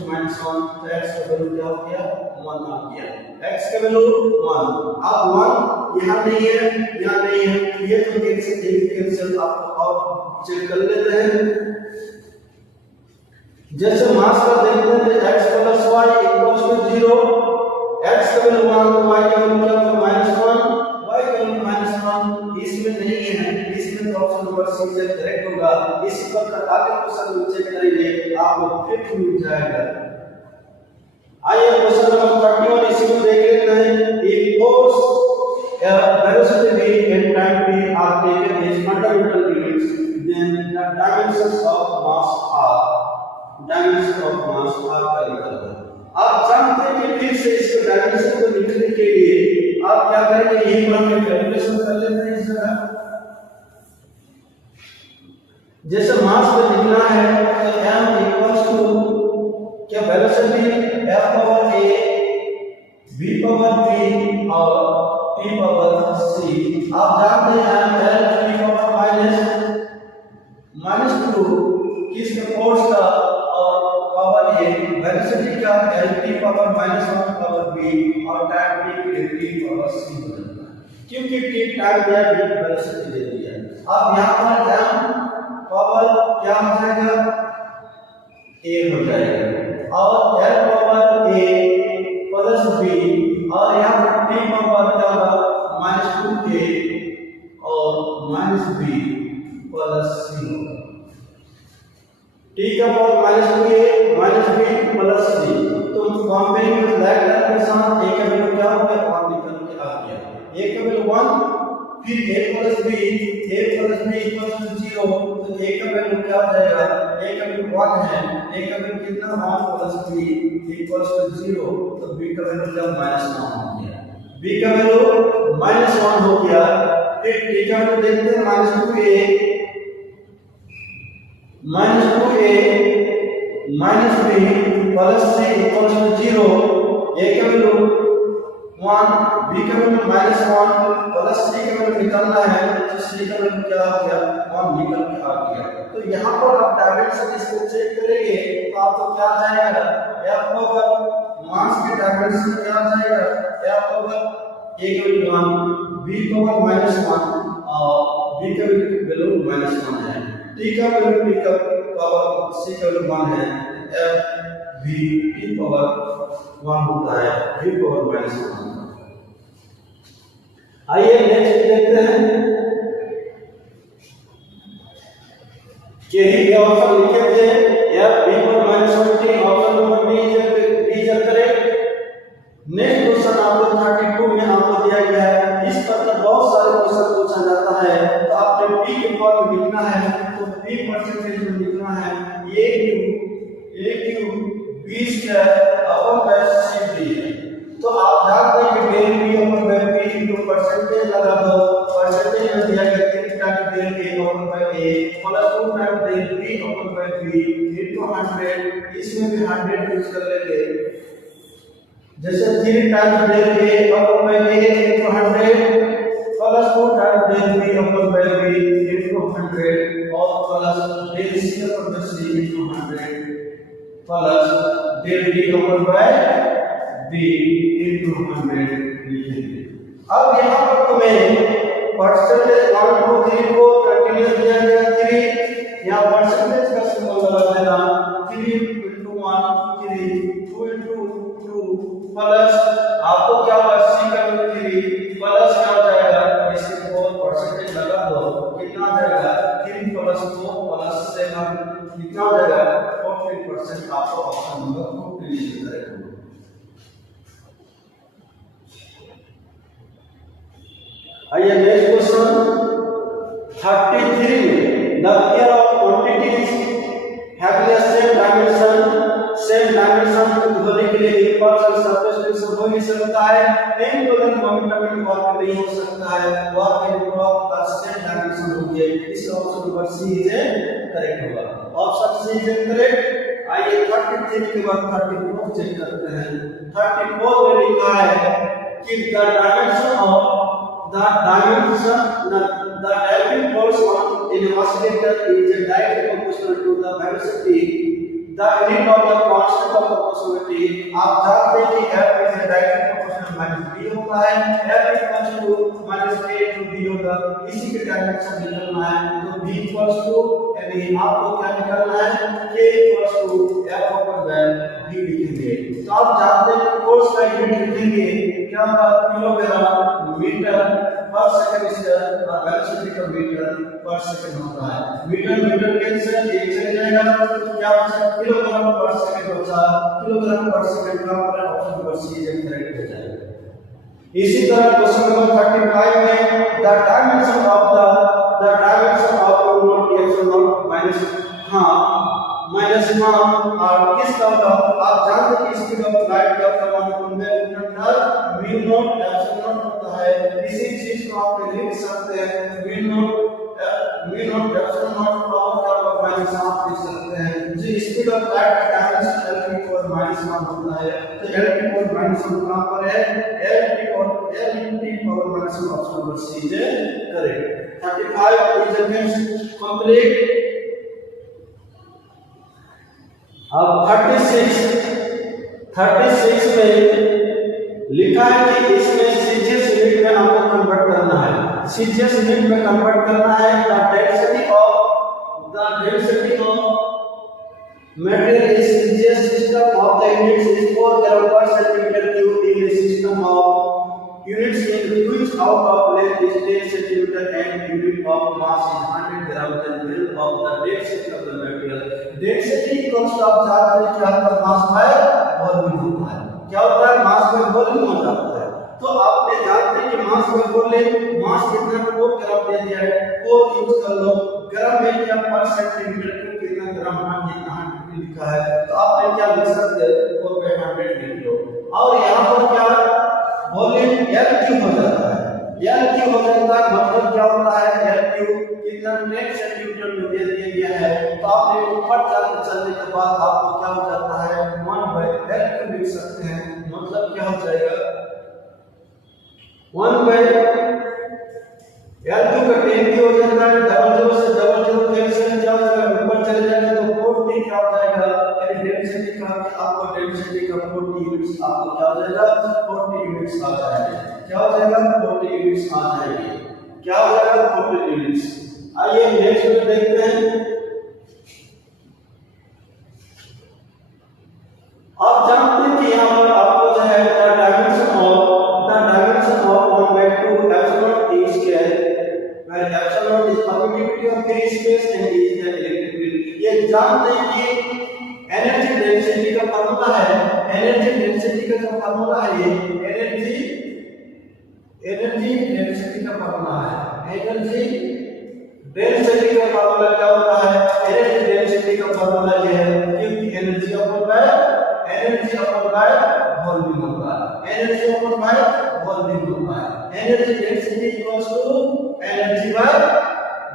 -1 तो x का वैल्यू क्या हो गया 1 आ गया, x का वैल्यू 1। अब 1 यहाँ नहीं है ये तो कैंसिल आप और चेक कर लेते हैं। जैसे मास का देखते हैं तो x + y = 0, x का वैल्यू 1 तो y का वैल्यू क्या होगा -1, y का वैल्यू -1 इसमें नहीं है, इसमें तो ऑप्शन नंबर सी से करेक्ट होगा। इस पर आगे क्वेश्चन चेक करेंगे आपको फिट मिल जाएगा। आइए क्वेश्चन नंबर 31 इसी को देख लेते हैं। एक force velocity v and time v are taken as fundamental units, then the dimensions of mass are का निकलता है। आप जानते हैं कि फिर से इसके डायमेंशन को निकालने के लिए आप क्या करेंगे, यही पर हम कैलकुलेशन कर लेते हैं इस जगह। जैसे मास को निकलना है तो m = क्या velocity f power a v power b और t पावर c। आप जानते हैं l t पावर -2 किसका फोर्स का और पावर a वेलोसिटी का l t power -1 power b और टाइम t के t पावर c हो जाता है, क्योंकि t टाइम या b वेलोसिटी दे दिया है। अब यहाँ पर m पावर क्या हो जाएगा a हो जाएगा और l power a plus b और यहाँ पर t पावर क्या होगा -2a और -b प्लस c होगा। t का power -2a -b plus c तो कंपेयरिंग विद दैट टर्म के साथ a का वैल्यू क्या हो गया 1 निकल के आ गया, a का वैल्यू 1 फिर a प्लस b = 0 तो a का वैल्यू क्या हो जाएगा, a का वैल्यू 1 है, a का वैल्यू कितना 1 प्लस b = 0 तो b का वैल्यू क्या -1 हो गया, b का वैल्यू -1 हो गया। फिर t का वैल्यू देखते हैं -2a -b plus c = 0, a का वैल्यू 1 b का वैल्यू -1 प्लस c का वैल्यू निकालना है तो c का वैल्यू क्या हो गया 1 निकल के आ गया। तो यहाँ पर आप डायमेंशन इसको चेक करेंगे तो आपको क्या आ जाएगा f पावर मास के डायमेंशन क्या आ जाएगा f पावर a का वैल्यू 1 b पावर -1 और b का वैल्यू -1 है, t का वैल्यू t का पावर c का वैल्यू 1 है, f v t पावर 1 होता है v पावर -1। आइए नेक्स्ट देखते हैं कि ये ऑप्शन लिखे थे f v power -1 option number B is correct. Next question आपको 32 में आपको दिया गया है, इस प्रकार बहुत सारे क्वेश्चन पूछा जाता है तो आपने p के फॉर्म में लिखना है तो p परसेंटेज में लिखना है a q b square upon c d। तो आप जानते हैं कि del p upon p percentage लगा दो v into 100, इसमें भी 100 यूज कर लेंगे। जैसे 3 times del a upon by a into 100 plus 2 times del b upon by b into 100 और plus del c upon by c into 100 plus del d upon by b into 100 लिखेंगे। अब यहाँ पर तुम्हें परसेंटेज 1 2 3 को कंटिन्यूअस दिया गया 3, यहाँ परसेंटेज का सिंबल लगा देना 3 into 1 3 2 into 2 प्लस आपको क्या होगा c का 3 प्लस क्या हो जाएगा इसके 4 परसेंटेज लगा दो कितना आ जाएगा 3 प्लस 4 प्लस 7 कितना हो जाएगा 14%। आपको ऑप्शन नंबर 2 डिलीट करेगा। आइए नेक्स्ट क्वेश्चन 33 में the pair of quantities having the same dimension होने के लिए इम्पल्स और सरफेस टेंशन हो नहीं सकता है, एंगुलर मोमेंटम वर्क नहीं हो सकता है, वर्क इन प्रॉप का सेम डायमेंशन होंगे। इस option number C is correct होगा। Option C is correct. आइए 33 के बाद 34 चेक करते हैं। 34 में लिखा है कि the dimension the driving force in a oscillator is directly proportional to the velocity, the unit of the constant of proportionality। आप जानते हैं कि f is directly proportional minus b होता है, f equals to minus a to b होगा। इसी के dimension निकालना है तो b equals to यानी आपको क्या निकालना है k equals to f upon b लिखेंगे। तो आप जानते हैं कि फोर्स का यूनिट लिखेंगे क्या होगा किलोग्राम मीटर पर सेकंड स्क्वायर और वेलोसिटी का मीटर पर सेकंड होता है। मीटर मीटर कैंसिल एक चले जाएगा तो क्या बचा किलोग्राम पर सेकंड बचा। किलोग्राम पर सेकंड का ऑप्शन नंबर सी करेक्ट हो जाएगा। इसी तरह क्वेश्चन नंबर 35 में the dimension of note x0 minus और किस का आप जानते हैं कि स्पीड ऑफ लाइट का मान म्यू नॉट एप्सिलॉन होता है। इसी चीज को आप लिख सकते हैं म्यू नॉट एप्सिलॉन पावर का माइनस आप लिख सकते हैं। जो स्पीड ऑफ लाइट का डायमेंशन l की पावर -1 होता है तो l की पावर -1 कहां पर है l की power -1 option number C is correct. 35 is again complete. अब 36 में लिखा है कि इसमें सीजीएस यूनिट में आपको कन्वर्ट करना है। सीजीएस यूनिट में कन्वर्ट करना है the density of material is CGS system of the units is 4 gram per centimeter cube in a system of units in which out of length is 10 centimeter and unit of mass is 100 gram, then value of the density of the material। density equals to आप जानते हैं क्या होता है mass by volume होता है। क्या होता है मास बाय वॉल्यूम हो जाता है। तो आपने जानते हैं कि मास बाय वॉल्यूम मास कितना 4 ग्राम दे दिया है 4 यूज कर लो। ग्राम में क्या पर सेंटीमीटर क्यूब कितना ग्राम कितना लिखा है तो आप क्या लिख सकते हैं 4/100 लिख लो। और यहाँ पर क्या वॉल्यूम L क्यूब हो जाता है। L क्यूब हो जाता है मतलब क्या होता है L क्यूब कितना 10 सेंटीमीटर में दे दिया गया है तो आपने ऊपर चलने के बाद आपको क्या हो जाता है 1/L क्यूब लिख सकते हैं। मतलब क्या हो जाएगा 1/L क्यूब का 10 की हो जाता है। डबल जीरो से डबल जीरो कैंसिल क्या हो जाएगा ऊपर चले जाएगा तो 40 क्या हो जाएगा यानी डेंसिटी का आपको डेंसिटी का 40 यूनिट्स आपको क्या हो जाएगा 40 यूनिट्स आ जाएगा। क्या हो जाएगा 40 यूनिट्स आ जाएंगे। क्या हो जाएगा 40 यूनिट्स। आइए नेक्स्ट में देखते हैं। आप जानते हैं कि यहाँ पर आपको जो है dimension of 1/2 epsilon t square where epsilon is permittivity of free space and e is the electric field। ये जानते हैं कि एनर्जी डेंसिटी का फार्मूला है। एनर्जी डेंसिटी का जो फार्मूला है ये एनर्जी डेंसिटी का फार्मूला है। एनर्जी डेंसिटी का फार्मूला क्या होता है एनर्जी डेंसिटी का फार्मूला ये है क्योंकि एनर्जी अपॉन बाय वॉल्यूम होता है। एनर्जी अपॉन बाय वॉल्यूम होता है। Energy density equals to energy by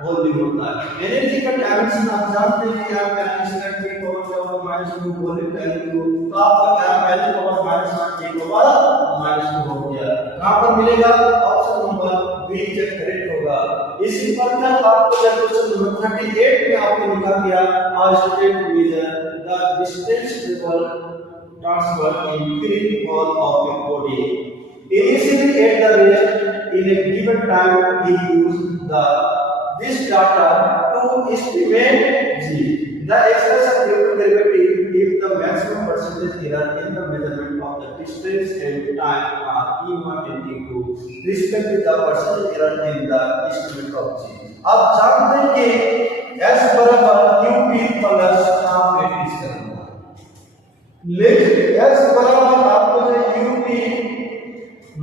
volume होता है। एनर्जी का डायमेंशन आप जानते हैं कि आप डायमेंशन -2 वॉल्यूम L3 तो आपका क्या L पावर -1 G पावर -2 हो गया। कहां पर मिलेगा? ऑप्शन नंबर बी जो करेक्ट होगा। इसी प्रकार आपको जब क्वेश्चन नंबर 38 में आपको लिखा गया आज student measure the distance travel transfer in free fall of a body. Initially at the rest in a given time he used this data to estimate g. The expression due to derivative if the maximum percentage error in the measurement of the distance and time are E1 and E2 respect to the percentage error in the estimate of g. अब जानते हैं कि s बराबर UP plus half eight इसका लेकिन s बराबर आपको जो UP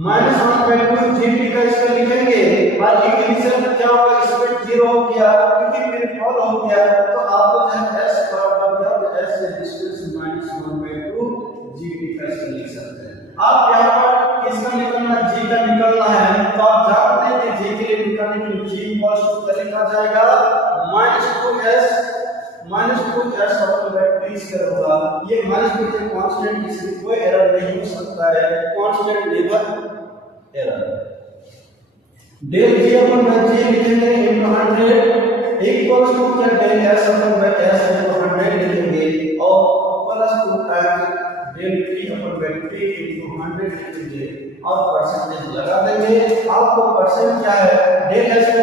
-1/2 GP का इसका लिखेंगे और इनिशियल क्या होगा स्पीड 0 हो गया क्योंकि फिर फॉल हो गया तो आपको जो है s बराबर क्या होगा s से डिस्टेंस -1/2 GP का इसका लिख सकते हैं। आप यहां पर किसका निकालना g का निकालना है तो आप जानते हैं कि g के लिए निकालने के लिए g इक्वल्स टू क्या लिखा जाएगा -2s अपॉन स्क्वायर होगा। ये -2 से कांस्टेंट इसमें कोई एरर नहीं हो सकता है, constant never error. Del g upon g लिखेंगे इनटू 100 इक्वल्स टू क्या del s upon s into 100 लिखेंगे और plus 2 times del t upon t into 100 लिखेंगे और परसेंटेज लगा देंगे। आपको परसेंट क्या है डेल s का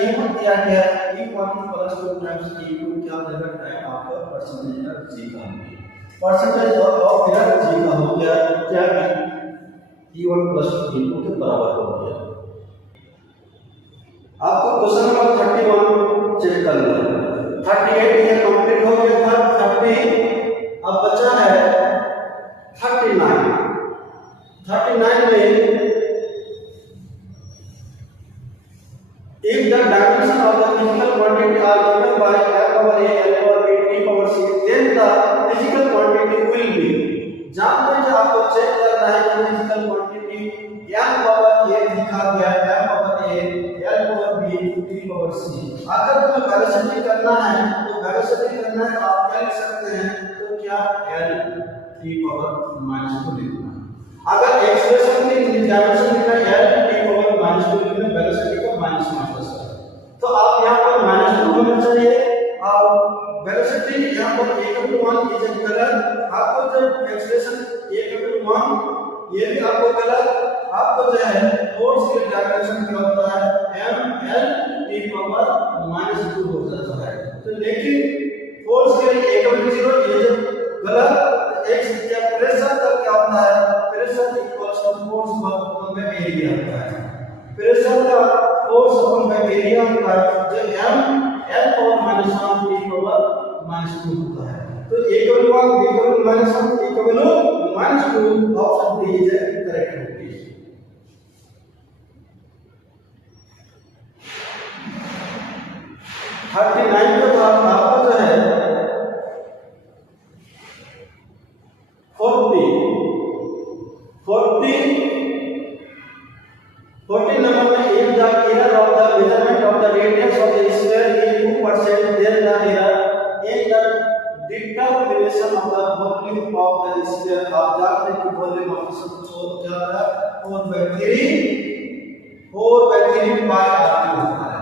e1 दिया गया e1 प्लस 2 टाइम्स e2 क्या जगह है आपका परसेंटेज का g का परसेंटेज ऑफ एरर g का हो गया क्या e1 प्लस e2 के बराबर हो गया। आपको क्वेश्चन नंबर 31 चेक करना है। 38 ये कंप्लीट हो गया था 30 अब बचा है 39 में if the dimension of the physical quantity are given by f power a l power b t power c then the physical quantity will be जानते हैं आपको चेक करना है कि physical quantity m power a लिखा गया है m power a l power b t power c। अगर तुम्हें वेलोसिटी करना है तो वेलोसिटी करना है आप क्या लिख सकते हैं तो क्या l t पावर -2 लिखना है। अगर एक्सप्रेशन की डायमेंशन लिखा है l t पावर -2 लिखना वेलोसिटी का -1 तो आप यहां पर -2 होना चाहिए और वेलोसिटी यहां पर 1/1 इज गलत। आपको जब एक्सप्रेशन 1/1 ये भी आपको गलत। आपको जो है फोर्स की डायमेंशन क्या होता है m l t पावर -2 हो जाता है। तो लेकिन फोर्स के लिए 1/0 ये जब गलत x क्या प्रेशर का क्या होता है pressure equals to force by area होता है। प्रेशर का फोर्स अपॉन बाय एरिया होता है जो m l power -1 t power -2 होता है। तो a/1 b/1 t/-2 option D is correct होगी। थर्टी 39 के बाद आपका जो है 40 number में if the error of the measurement of the radius of the sphere is 2% then the error in the determination of the volume of the sphere आप जानते हैं कि वॉल्यूम ऑफ स्फीयर क्या होता है 4/3 पाई r होता है।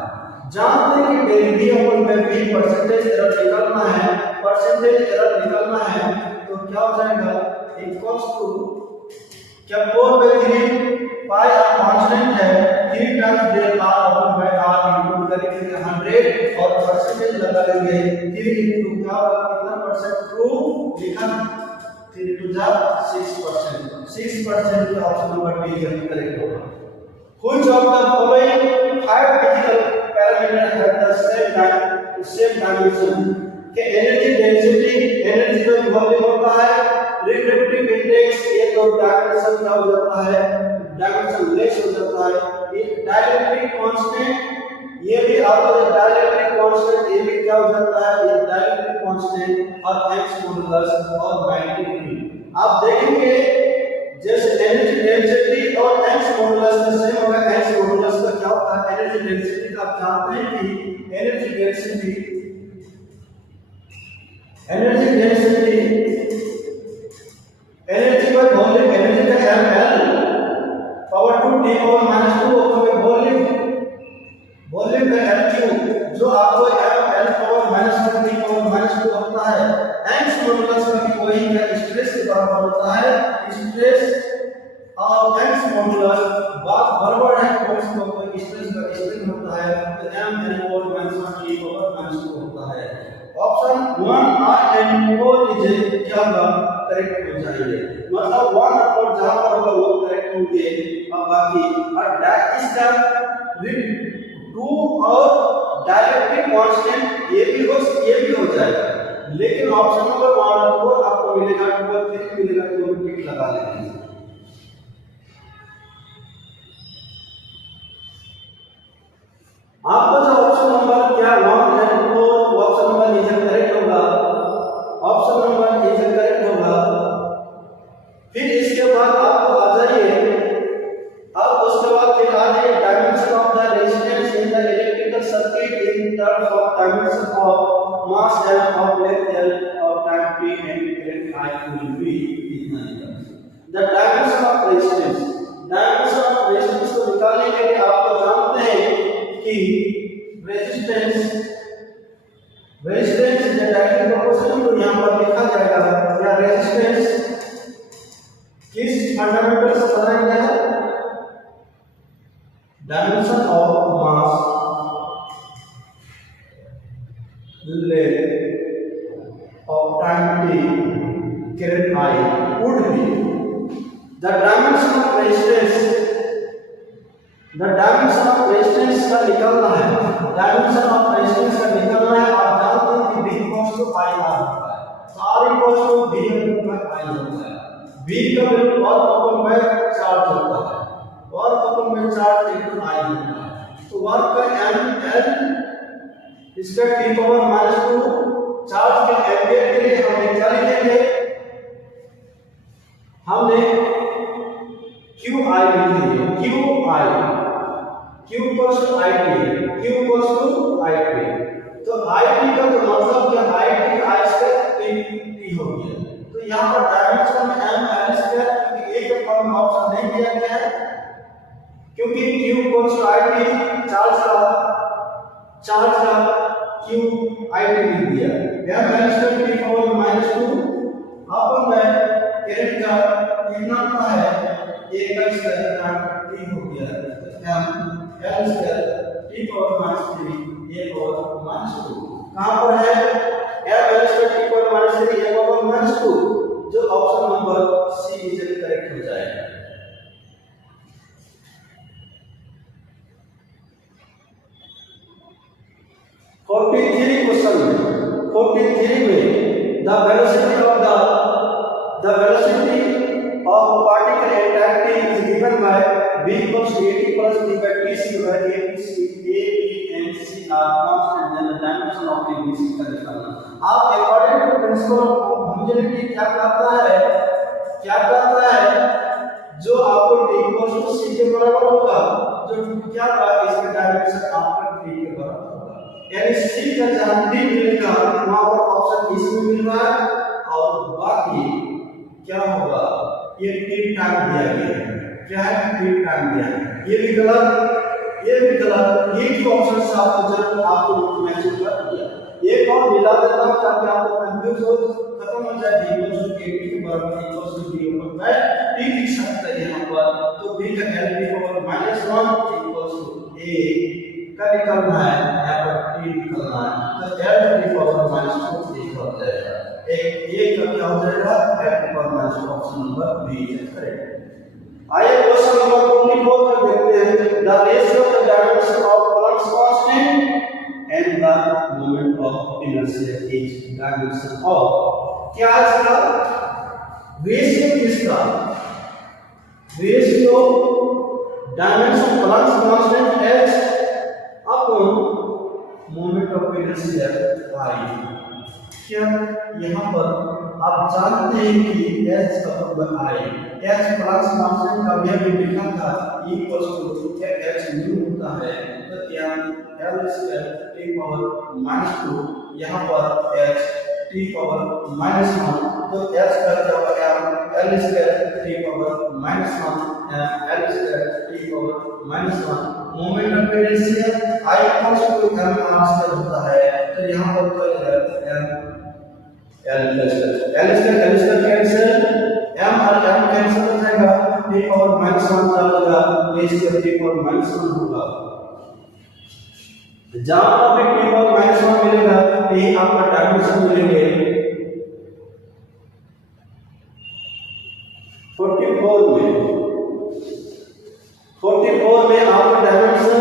जानते हैं कि del v upon v percentage error निकालना है तो क्या हो जाएगा इक्वल्स टू क्या 4/3 पाई r कांस्टेंट है 3 times del r upon by r into करेंगे 100 और परसेंटेज लगा लेंगे 3 इनटू क्या कितना परसेंट ट्रू लिखा 3 टू जा 6% का ऑप्शन नंबर डी ये करेक्ट होगा। Which of the following 5 physical parameters have the same dimension? के एनर्जी डेंसिटी एनर्जी का वॉल्यूम होता है रिफ्रैक्टिव इंडेक्स ये तो डायमेंशन क्या हो जाता है डायमेंशन लेस हो जाता है। डाइलेक्ट्रिक कांस्टेंट ये भी आपका डाइलेक्ट्रिक कांस्टेंट ये भी क्या हो जाता है ये डाइलेक्ट्रिक कांस्टेंट और एक्स मॉडुलस और मैग्नेटिक फील्ड आप देखेंगे जैसे एनर्जी डेंसिटी और एक्स मॉडुलस का सेम होगा। एक्स मॉडुलस का क्या होता है एनर्जी डेंसिटी का आप जानते हैं कि energy density energy density, energy पर वॉल्यूम, एनर्जी का ml power 2 T power -2 over volume, volume का एलक्यू जो आपको ml पावर -1 टी पावर -2 होता है। एंग्स मॉडुलस का भी वही का स्ट्रेस के बराबर होता है। स्ट्रेस और एंग्स मॉडुलस बात बराबर है, फोर्स को कोई स्ट्रेस का स्ट्रेन होता है तो ml पावर -1 टी पावर -2 होता है। ऑप्शन 1 और एंड 4 इज क्या होगा, करेक्ट हो जाएंगे। मतलब 1 और जहां पर होगा वो करेक्ट होंगे और बाकी और इसका 2 और डायरेक्टली कांस्टेंट ये भी हो जाएगा। लेकिन ऑप्शन नंबर 1 और 4 आपको मिलेगा 2 और 3 मिलेगा, तो टिक लगा लेंगे। आपका जो ऑप्शन नंबर क्या 1 and 4 option number is correct होगा, ऑप्शन नंबर इज करेक्ट होगा। फिर इसके बाद आपको आ जाइए, अब उसके बाद फिर आ जाइए dimension of the resistance in the electrical circuit in terms of dimension of mass and of length L और time t and current I will be इतना निकालना। The dimension of resistance, dimension of resistance को निकालने के लिए आपको जानते हैं कि resistance is directly proportional to, यहां पर लिखा जाएगा या रेजिस्टेंस किस फंडामेंटल से बनाया गया है, dimension of mass length of time t current I would be the dimension of resistance, the dimension of resistance का निकालना है, डायमेंशन ऑफ रेजिस्टेंस का निकालना है। आप जानते हैं कि V equals to I R होता है, तो R equals to V upon I होता है। V का value work upon by charge होता है, work upon by charge into I होता है। तो वर्क का ml इसका t पावर -2 चार्ज के एम्पीयर के लिए हमने क्या लिखेंगे, हमने QI लिखेंगे, Q इक्वल्स टू IT, तो IT का तो मतलब क्या, IT का I स्क्वायर T हो गया। तो यहाँ पर डायमेंशन में ml स्क्वायर, क्योंकि एक फॉर्म ऑप्शन नहीं दिया गया है, क्योंकि Q equals to IT charge का Q IT लिख दिया, ml square T power -2 upon में करंट का कितना होता है, एक का स्क्वायर T हो गया, ml square T power -3 a power -2 कहां पर है, ml square T power -3 a power -2, जो option number C is correct हो जाएगा। क्वेश्चन 43 में the velocity of particle at time t is given by v equals to at plus d by tc, where a, b, and c are constant, then the dimension of a b c का निकालना। आप according to principle of homogeneity क्या करता है, जो आपको t equals to c के बराबर होगा, जो क्या होगा, इसका डायमेंशन आपका t के बराबर होगा, यानी c का जहां t मिलेगा वहां पर ऑप्शन इसमें मिल रहा है, और बाकी क्या होगा, ये t टाइम दिया गया है, क्या है, t टाइम दिया है। ये भी गलत, ये जो ऑप्शन से आपको मैच कर दिया। एक और मिला देता हूं ताकि आपको कंफ्यूज हो, खत्म हो जाए। d इक्वल्स टू kt के बराबर इक्वल्स टू d ऊपर मैं t लिख सकता है यहां पर, तो b का l power -1 equals to a का निकालना है, यहां पर t निकालना है, तो l पावर -2 इक्वल हो जाएगा, एक का क्या हो जाएगा, l power -2, option number B is correct. आइए क्वेश्चन नंबर 24 पर देखते हैं, the ratio of the dimension of Planck's constant and the moment of inertia is dimension of, क्या इसका रेशियो, किसका ratio, dimension Planck's constant h upon moment of inertia y। क्या यहाँ पर आप जानते हैं कि h upon I, h Planck's constant का भी लिखा था इक्वल्स टू h न्यू होता है, तो यहाँ l स्क्वायर t पावर -2, यहाँ पर h टी पावर -1, तो h का क्या होगा m l square T power -1 m l square T power -1। Moment of inertia I equals to m r square होता है, तो यहाँ पर क्या है m l square cancel, m और m कैंसिल हो जाएगा, टी पावर -1 क्या होगा, a स्क्वायर टी पावर -1 होगा। जहां पर भी टी पावर -1 मिलेगा यही आपका डायमेंशन मिलेंगे। 44 में आपका डायमेंशन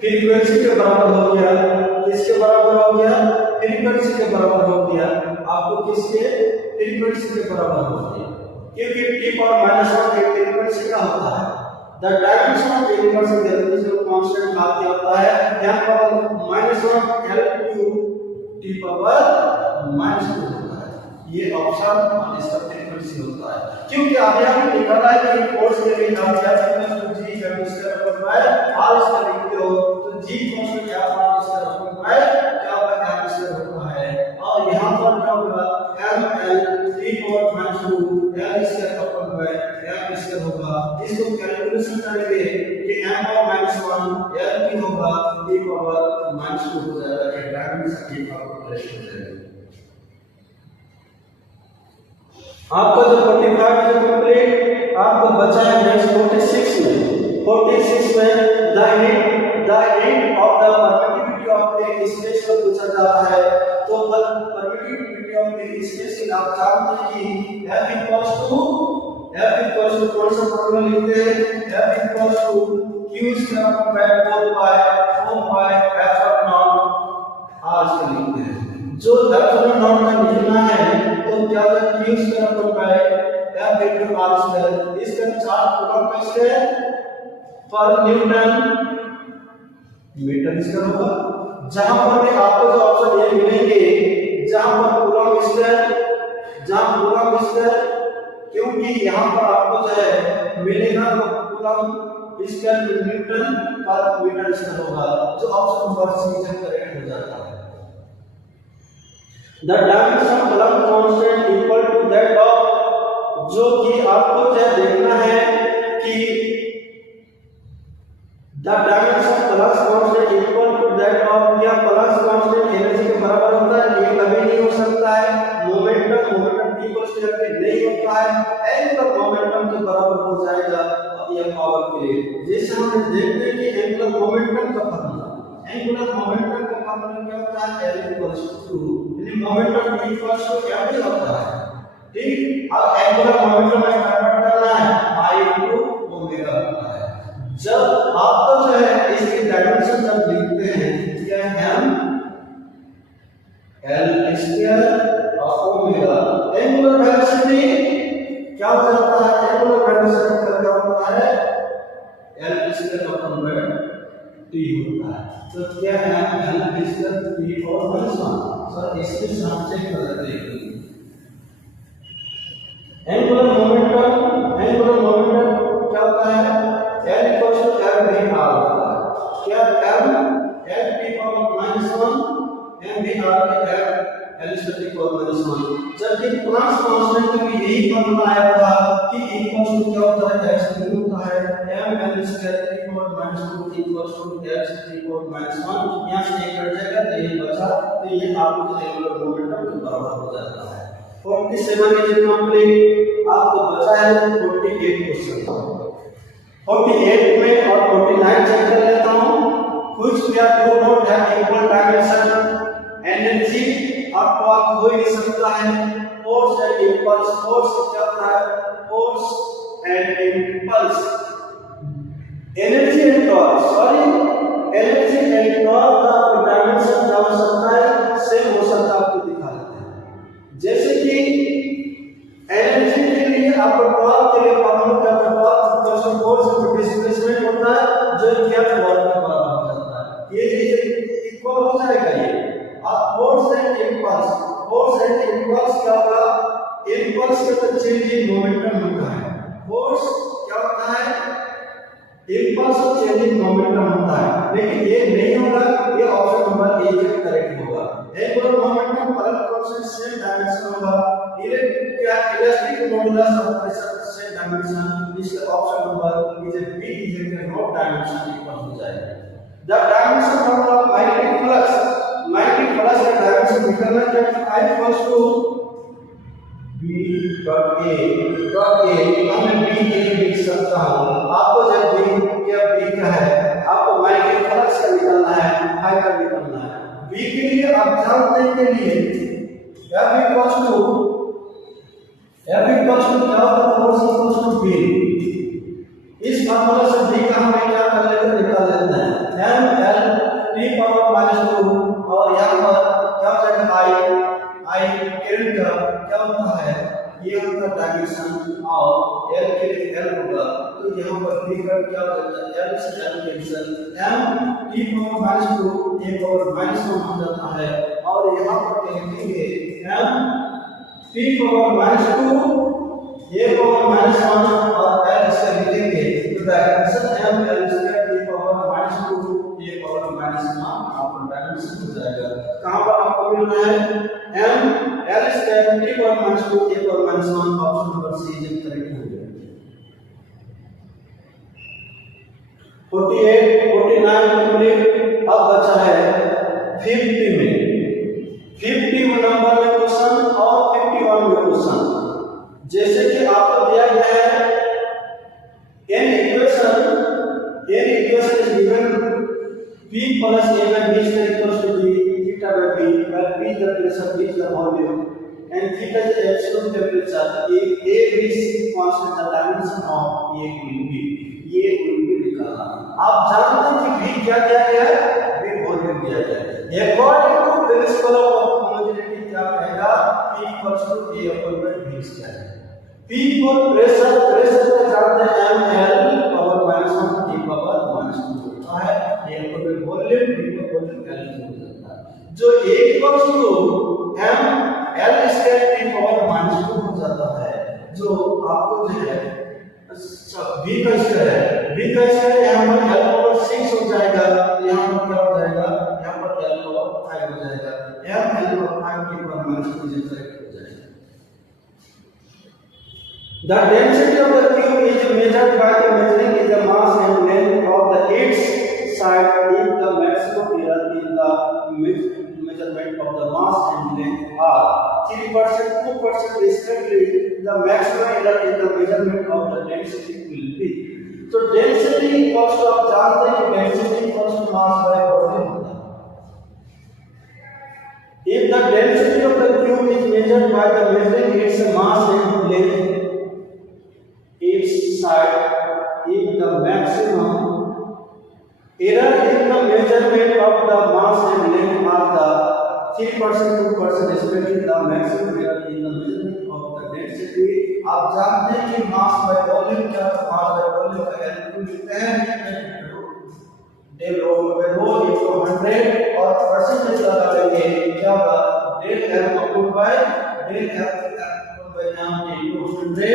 फ्रीक्वेंसी के बराबर हो गया, किसके बराबर हो गया, फ्रीक्वेंसी के बराबर हो गया। आपको किसके, फ्रीक्वेंसी के बराबर हो गया, क्योंकि टी पावर -1 एक फ्रीक्वेंसी का होता है। The dimension of universal gravitational constant का क्या होता है, यहाँ पर -1 L³ टी पावर -2 होता है। ये ऑप्शन इसका फ्रीक्वेंसी होता है, क्योंकि आप यहाँ पे लिखा है कि फोर्स के लिए आप क्या जी r इसका लिखते हो, तो g कांस्टेंट क्या r इसका क्या होता है, और यहाँ पर क्या होगा ml टी पावर -2 l इसका m इसका होगा। इसको कैलकुलेशन करेंगे कि m पावर -1 l भी होगा टी पावर -2 हो जाएगा, ये डायमेंशन की कैलकुलेशन हो जाएगी। आपका जो 45 है कंप्लीट, आपको बचा है नेक्स्ट 46 में। 46 में the end of the permittivity of A space को पूछा जा रहा है। तो परमिटिविटी ऑफ ए स्पेस के आप जानते हैं कि F इक्वल्स टू कौन सा फॉर्मूला लिखते हैं, F equals to q square by 4 pi f0 r से लिखते हैं। जो f0 का लिखना है तो क्या है, q square bye f into r square, इसका 4 कूलम कैसे पर न्यूटन मीटर स्क्वायर होगा। जहां पर भी आपको जो ऑप्शन ये मिलेंगे, जहां पर कूलम स्क्वायर, क्योंकि यहां पर आपको जो है मिलेगा वो कूलम स्क्वायर न्यूटन पर मीटर स्क्वायर होगा, जो ऑप्शन नंबर सी से करेक्ट हो जाता है। The dimension of coulomb constant equal to that of, जो कि आपको क्या देखना है कि the dimension of flux constant equal to that of, क्या फ्लक्स कांस्टेंट एनर्जी के बराबर होता है, ये कभी नहीं हो सकता है। मोमेंटम इक्वल टू नहीं होता है, एंगुलर मोमेंटम के बराबर हो जाएगा ये पावर के लिए। जैसे हम देखते हैं कि एंगुलर मोमेंटम का फॉर्मूला क्या होता है, L इक्वल्स टू, यानी मोमेंटम इक्वल्स टू क्या भी होता है, ठीक। अब एंगुलर मोमेंटम में कन्वर्ट करना है I इनटू ओमेगा होता है। जब आप तो जो है इसकी डायमेंशन जब लिखते हैं क्या है, L स्क्वायर और ओमेगा, एंगुलर वेलोसिटी क्या हो जाता है, एंगुलर वेलोसिटी का क्या होता है, L स्क्वायर अपॉन t होता है। तो क्या है, L स्क्वायर t और -1। सर इसके साथ चेक कर लेते हैं। एंगुलर मोमेंटम क्या होता है, L इक्वल्स टू m भी r होता है। क्या L t पावर -1 m भी r के L स्क्वायर t पावर -1। जबकि प्लस कांस्टेंट का भी यही फॉर्मूला आया था कि इक्वल्स टू क्या होता है, x होता है m l square t power -2 equals to x t power -1। यहां से एक कट जाएगा तो ये बचा, तो ये आपको एंगुलर मोमेंटम के बराबर हो जाता है। 47 इज कंप्लीट, आपको बचा है 48 क्वेश्चन। 48 में और 49 चेक कर लेता हूं। कुछ क्या do not have equal dimension, energy और टॉर्क हो ही नहीं सकता है। फोर्स एंड इंपल्स, फोर्स क्या होता है, force and impulse, energy and torque, energy and torque का डायमेंशन क्या हो सकता है, सेम हो सकता है। आपको दिखा देते हैं, जैसे कि एनर्जी के लिए आप टॉर्क के लिए फॉर्मूला क्या होता है, टॉर्क फोर्स डिस्प्लेसमेंट होता है जो क्या टॉर्क के बराबर हो जाता है। ये इक्वल हो जाएगा ये। अब फोर्स एंड इंपल्स क्या होगा, इंपल्स के तो चेंजिंग मोमेंटम होता है, फोर्स क्या होता है, इंपल्स और चेंजिंग मोमेंटम होता है, लेकिन ये नहीं होगा, ये ऑप्शन नंबर ए करेक्ट होगा। एक और मोमेंटम परत कांस्टेंट सेम डायमेंशन होगा, elastic modulus of pressure same dimension, इसका option number is A B is A not dimension equal हो जाएगा। The dimension model of magnetic flux का डायमेंशन निकालना है, I equals to B dot A हमें B लिख सकता हूं। आपको जब B क्या है, आपको मैग्नेटिक फ्लक्स का निकालना है, I का निकालना है। B के लिए आप जानते हैं के लिए F इक्वल्स टू क्या होता है, फोर्स इक्वल्स टू B। इस फार्मूला से B का हमें क्या कर लेते हैं, निकाल लेते हैं, ml t पावर -2 और यहाँ पर क्या हो जाएगा I करंट का क्या होता है, ये होता डायमेंशन और L के लिए L होगा, तो यहाँ पर B का क्या हो जाता है, L से L cancel, m t power -2 a power -1 हो जाता है और यहाँ पर लिखेंगे m t power -2 a power -1 और L से लिखेंगे, तो dimension m L square t power -2 a power -1 आपका डायमेंशन हो जाएगा। कहां पर आपको मिल रहा है m L square t power -2 a power -1, option number C is correct हो जाएगा। 48 49 कंप्लीट। अब बचा है 50 में 50 नंबर में क्वेश्चन और 51 में क्वेश्चन। जैसे कि आपको दिया गया है n equation is given p plus a by b is equals to b theta by b, where p is the pressure, b is the volume, and theta is the absolute temperature. A is constant, the dimension of A will be निकालना। आप जानते हैं कि b क्या दिया गया है, b volume दिया गया है। According to principle of homogeneity क्या कहेगा, p equals to a upon by b square। p को प्रेशर को जानते हैं ml पावर -1 t पावर -2 होता है, a upon by volume b को वॉल्यूम l हो जाता है, जो a equals to m l square t power -2 हो जाता है, जो आपको जो है b का स्क्वायर यहाँ पर l पावर 6 हो जाएगा, यहाँ पर क्या हो जाएगा, यहाँ पर l पावर 5 हो जाएगा, m l power 5 t power -2 correct हो जाएगा। The density of the cube is measured by the measuring is the mass and length of the its side if the maximum error in the measurement of the mass and length are 3%, 2% respectively, the maximum error in the measurement of the density will be। तो density equals to आप जानते हैं कि density equals to mass by volume होता है। If the density of the cube is measured by the measuring its mass and length its side if the maximum error in the measurement of the mass and length are the 3%, 2% respectively, the maximum error in the measurement of the density। आप जानते हैं कि mass by volume क्या है, mass by volume का value लिखते हैं del rho by rho into 100 और परसेंटेज लगा लेंगे, क्या होगा del f upon by del f upon by m into 100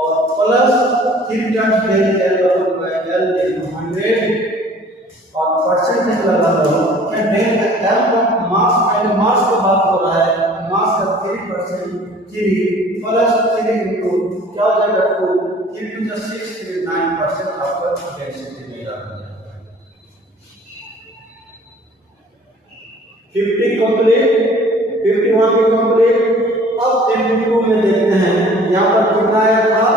और plus 3 times del l upon by l into 100 और परसेंटेज लगा दो, क्या del l का मास पहले मास की बात हो रहा है, मास का 3% 3 प्लस 3 into क्या हो जाएगा 2 3 to the 6 9% आपका डेंसिटी मिल रहा है। 50 कंप्लीट, 51 भी कंप्लीट। अब 52 में देखते हैं, यहाँ पर कितना आया था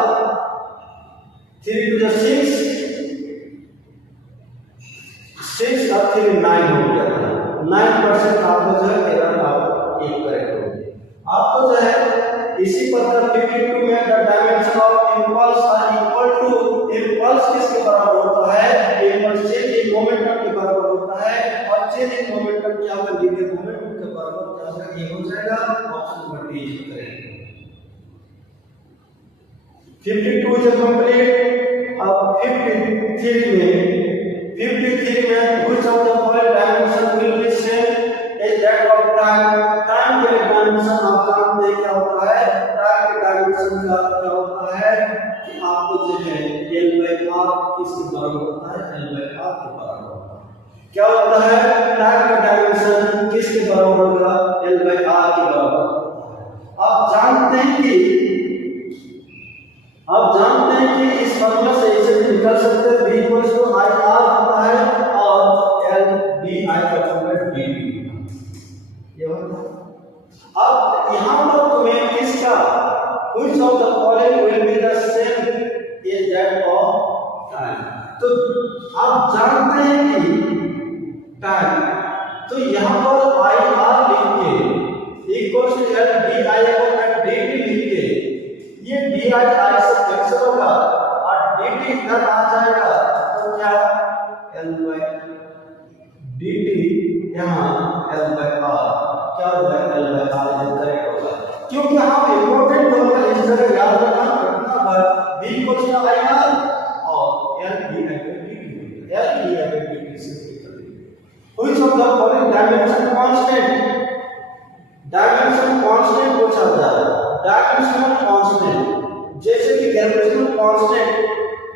3 to the 6 और 3 9 हो गया था, 9% आपको जो है एरर आप एक करेक्ट हो गया। आपको जो है इसी प्रकार 52 में the dimension of impulse are equal to, impulse किसके बराबर होता है, इंपल्स चेंज इन मोमेंटम के बराबर होता है और चेंज इन मोमेंटम क्या होगा, लीनियर मोमेंटम के बराबर क्या होगा, ये हो जाएगा, ऑप्शन नंबर डी करेंगे। 52 इज कंप्लीट। अब 53 में which of the following dimension will be same as that of time। Time के डायमेंशन आप जानते हैं क्या होता है, टाइम के डायमेंशन का क्या होता है कि आपको जो है l/r किसके बराबर होता है, l/r के बराबर होता है। क्या होता है, टाइम का डायमेंशन किसके बराबर होगा, L/R के बराबर। आप जानते हैं कि इस फॉर्मूला से इसे निकाल सकते हैं, V = IR होता है और L DI/dt ये होता है। अब यहाँ पर तुम्हें किसका which of the following will be the same is that of time, तो आप जानते हैं कि टाइम, तो यहाँ पर IR लिख के इक्वल्स टू L DI/dt लिख के ये DI से कैंसिल होगा और dt इधर आ जाएगा, तो क्या L/dt यहाँ L/R क्या होगा, L/R करेक्ट होगा। क्योंकि हम इंपॉर्टेंट फॉर्मूला इस तरह याद रखना है, V = IR और L DI/dt से which of the following dimension constant पूछा था, डायमेंशनल कांस्टेंट, जैसे कि ग्रेविटेशनल कांस्टेंट,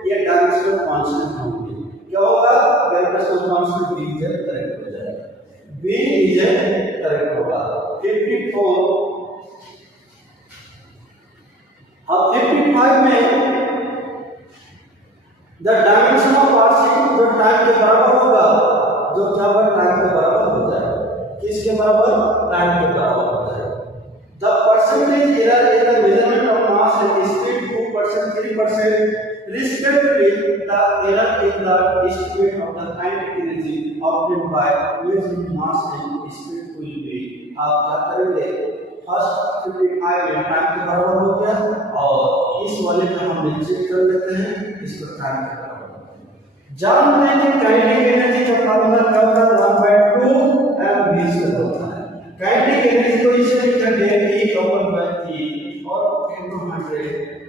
ये डायमेंशनल कांस्टेंट होंगे, क्या होगा, ग्रेविटेशनल कांस्टेंट B करेक्ट हो जाएगा, B करेक्ट होगा। 54 अब 55 में द डायमेंशन ऑफ RC जो टाइम के बराबर होगा, जो क्या टाइम के बराबर हो जाएगा, किसके बराबर, टाइम के बराबर हो जाएगा। The percentage error in the measurement of mass and speed 2% 3% respectively, the error in the estimate of the kinetic energy obtained by measuring mass and speed will be, आप क्या करेंगे, फर्स्ट 55 में टाइम के बराबर हो गया और इस वाले में हम चेक कर लेते हैं, इसको टाइम के बराबर जानते हैं कि काइनेटिक एनर्जी का फॉर्मूला क्या होता है, 1/2 mv² होता है। काइनेटिक एनर्जी को इसे लिखा गया है E/3 और into 100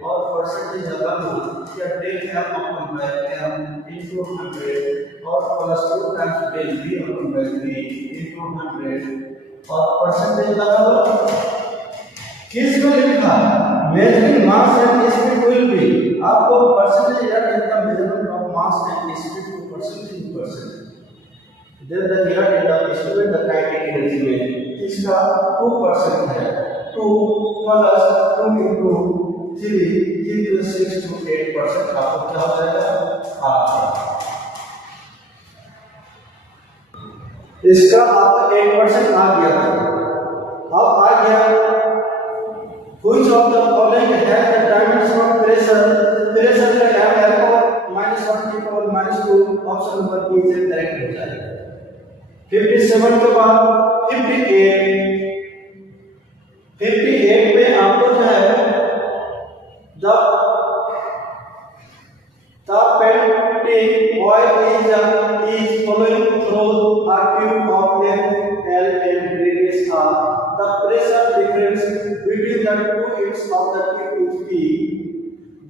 और परसेंटेज लगाना या del M/m into 100 और plus 2 times del V/3 into 100 और परसेंटेज लगाओ, किसको लिखा, measuring mass and speed will be, आपको परसेंटेज या इनका measurement of mass and speed को percent then the error in the estimate the kinetic energy में इसका 2% है, 2 प्लस 2 into 3 gives 6 to 8%, आपको क्या हो जाएगा, इसका आपका 8% आ गया, अब आ गया which of the following has the dimension of pressure का m L/-1 T/-2, option number B से करेक्ट हो जाएगा। 57 के बाद 58 में आपको जो है the painting oil is flowing through a tube of length L and radius R. The pressure difference between the two ends of the tube is P.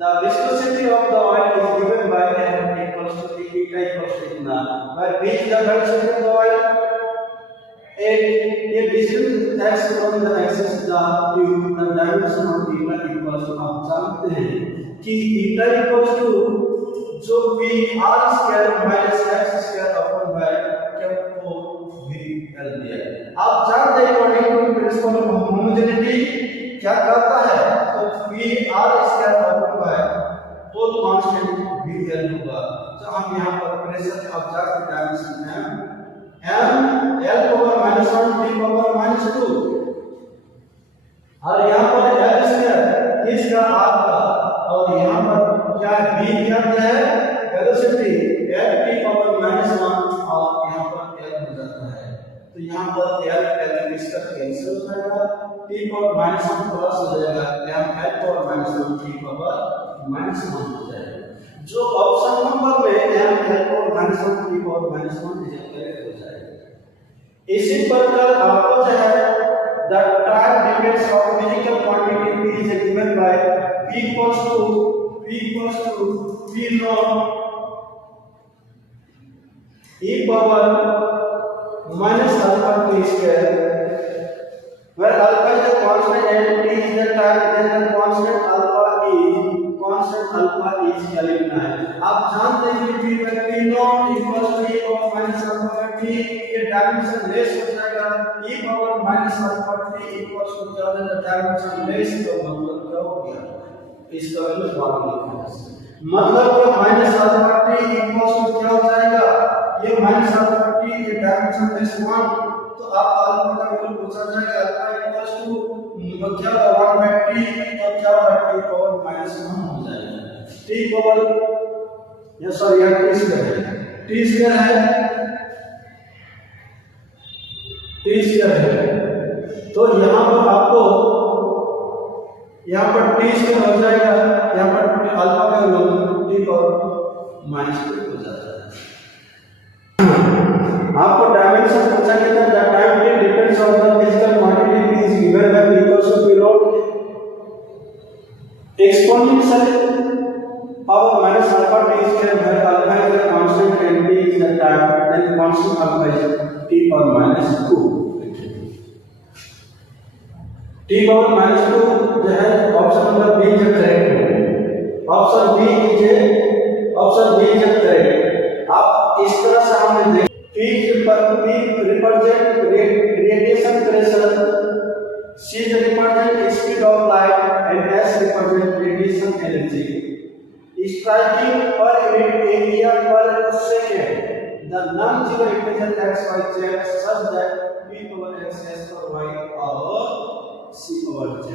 The viscosity of the oil is given by M equals to eta equals to इतना, where B is the velocity of the oil and a distance x from the axis the tube, the dimension of eta equals to, आप जानते हैं कि eta equals to जो P R square minus x square upon by F4VL दिया है। आप जानते हैं according to principle of homogeneity क्या करता है, तो P R square upon by तो कांस्टेंट VL होगा, तो हम यहाँ पर प्रेशर ऑब्जर्व डायमेंशन है m L/-1 T/-2 और यहाँ पर L स्क्वायर इसका आपका, और यहाँ पर क्या V क्या है, वेलोसिटी T/-1 और यहाँ पर L हो जाता है, तो यहाँ पर L इसका कैंसिल हो जाएगा, T/-1 प्लस हो जाएगा L/-1 T/-1 हो जाएगा, जो ऑप्शन नंबर में L/-1 T/-1 करेक्ट हो जाएगा। इसी प्रकार आपको जो है the time depends on physical quantity P is given by P equals to P naught e power minus alpha t square, where alpha is the constant and t is the time, then the constant alpha alpha is क्या लिखना है। आप जानते हैं कि p by p not equals to e power minus alpha by t, ये dimensionless हो जाएगा। e power minus alpha t equals to क्या हो जाएगा, डायमेंशन लेस का मतलब क्या हो गया, इसका वैल्यू 1 लिखना है। मतलब ये minus alpha t equals to क्या हो जाएगा, ये माइनस अल्फा t ये डायमेंशन लेस 1, तो आप अल्फा का वैल्यू पूछा जाएगा अल्फा इक्वल्स टू क्या होगा 1 बाय t, तो क्या होगा t पावर माइनस 1 हो जाएगा। t पावर या सॉरी यहाँ t स्क्वायर है, t स्क्वायर है, तो यहाँ पर आपको यहाँ पर t स्क्वायर हो जाएगा, यहाँ पर अल्फा का वैल्यू t पावर माइनस 2 हो जाता है। आपको डायमेंशन पूछा गया था, the time t depends on the physical quantity p is given by p equals to p naught exponential power minus alpha t square by alpha is the constant and t is the time, then constant alpha is t power minus 2। t power minus 2 जो है option number B जो correct है, option B is correct. आप इस तरह से हमने P represent radiation pressure, C represent speed of light, and S represent radiation energy. Striking per unit area per second, the non-zero integer x, y, z such that P power x, S power y और C power z।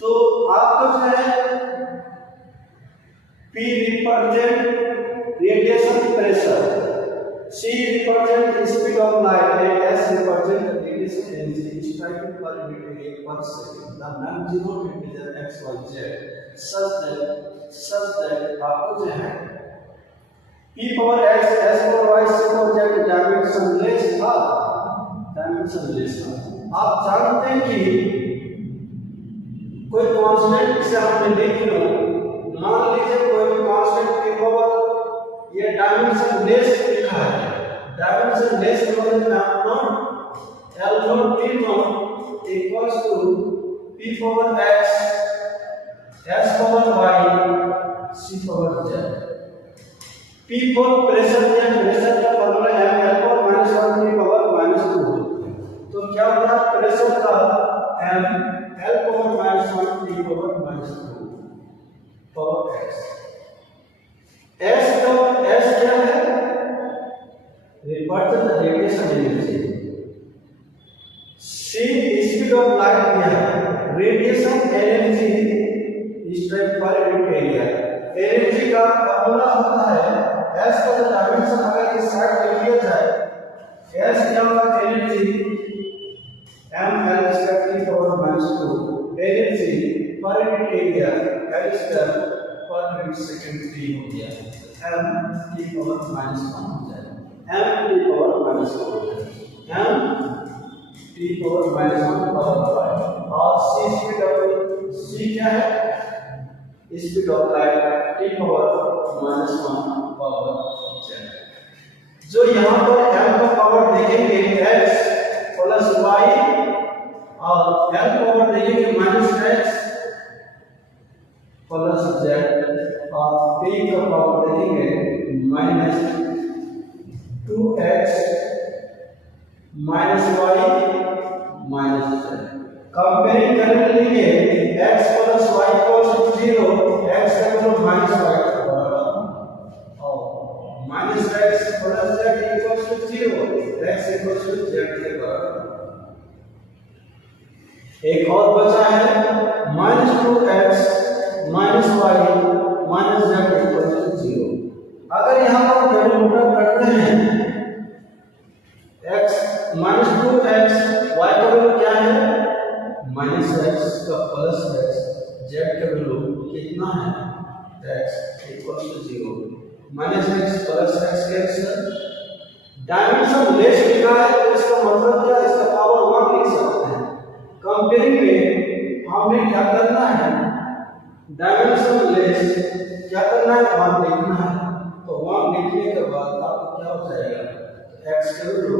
तो आपको जो है P represent radiation pressure, C represent speed of light, and S represent radiation energy striking per unit per second, the non-zero integer x, y, z such that आपको जो है p power x, s power y, c power z dimensionless था। आप जानते हैं कि कोई constant से हमने लिख लो, मान लीजिए कोई भी कांस्टेंट p पावर ये डायमेंशनलेस लिखा है, डायमेंशनलेस मतलब L naught T naught equals to P power x, S power y, C power z। P for pressure या प्रेशर का फॉर्मूला है L power minus 1 T power minus 2, तो क्या होता है प्रेशर का M L power minus 1 T power minus 2 power x। S क्या है, represent the radiation energy। C speed of light क्या है, radiation energy strike per unit area। Energy का फॉर्मूला होता है S का जो डायमेंशन अगर इस साइड पे लिया जाए, S क्या होगा energy ml square T power minus 2, energy per unit area L square per unit second T हो गया, m T पावर माइनस 1 हो जाएगा, m T पावर माइनस 1 हो जाएगा, m T power minus 1 power 5। और C क्या है, speed of light T power minus 1 power z। जो यहाँ पर m का पावर देखेंगे x प्लस y और l पावर देखेंगे माइनस x प्लस z और p का पावर देखेंगे minus 2x minus y minus z। Comparing करने के लिए x plus y equals to 0, x का मतलब माइनस y का बराबर और minus x plus z equals to 0, x equals to z के बराबर। एक और बचा है minus 2x minus y minus z equals to 0। अगर यहाँ पर कैलकुलेट करते हैं x माइनस 2x, y का वैल्यू क्या है माइनस x का प्लस x, z का वैल्यू कितना है x equals to 0, minus x plus x cancel. Dimensionless लिखा है तो इसका मतलब क्या, इसका पावर 1 लिख सकते हैं। कंपेयरिंग में हमने क्या करना है, डायमेंशन लेस क्या करना है 1 लिखना है, तो 1 लिखने के बाद आपको क्या हो जाएगा x का वैल्यू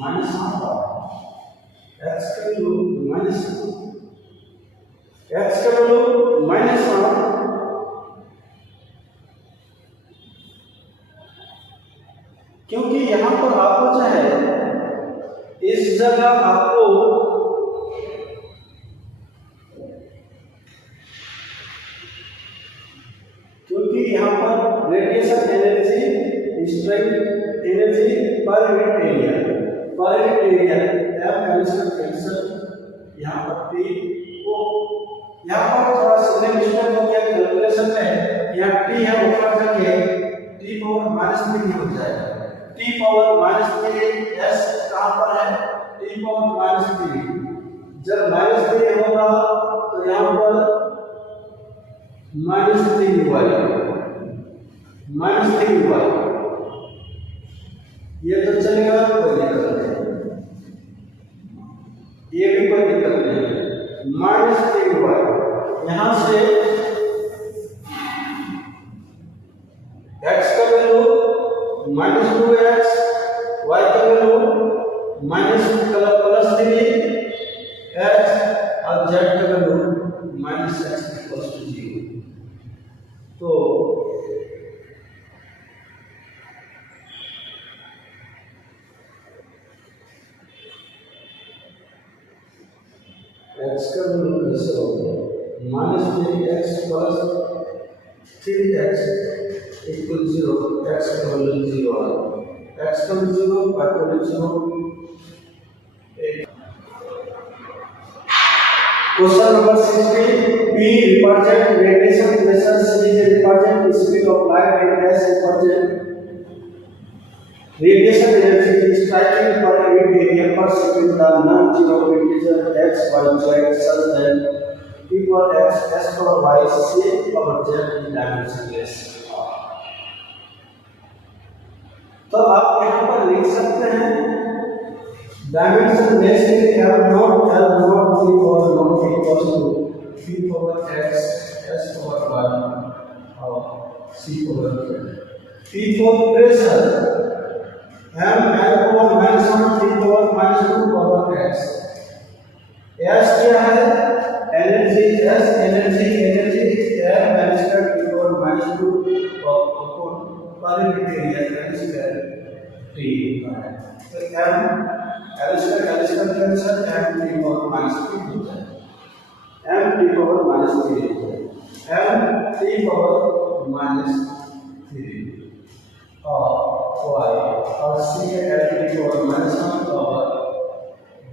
माइनस 1 x का वैल्यू माइनस 1, x का वैल्यू माइनस 1 इस जगह आपको क्योंकि यहाँ पर radiation energy strength energy per unit area M L cancel यहाँ पर टी को यहाँ पर थोड़ा सा मिस्टेक हो गया कैलकुलेशन में। यहाँ टी है ऊपर जाके टी पावर -3 हो जाएगा। टी पावर -3 एस कहाँ पर है? टी पावर -3 जब -3 होगा तो यहाँ पर -3 हुआ ये तो चलेगा, कोई दिक्कत नहीं, ये भी कोई दिक्कत नहीं। -3 हुआ यहाँ से x का वैल्यू -2x, y का वैल्यू +3 h और z का वैल्यू -x = 0। तो x का वैल्यू कैसे होगा? -3x + 3x = 0। x का वैल्यू 0 है, x का वैल्यू 0, y का value 0। Question number 60, P represent radiation pressure, C is represent speed of light, and S represent radiation energy striking per unit area per second the non-zero integer x, y, z such that P power x, S power y, C power z is dimensionless। तो आप यहाँ पर लिख सकते हैं dimensionless के लिए L not P power not equals to P power x, S power y और C power z। P for pressure M L power -3 power -2 power x। S क्या है? Energy S energy M L square P power -2 पर unit area T है। तो M L square cancel M T power -3 होता है, M T power -3 M T power -3 और y और C L T power -1 power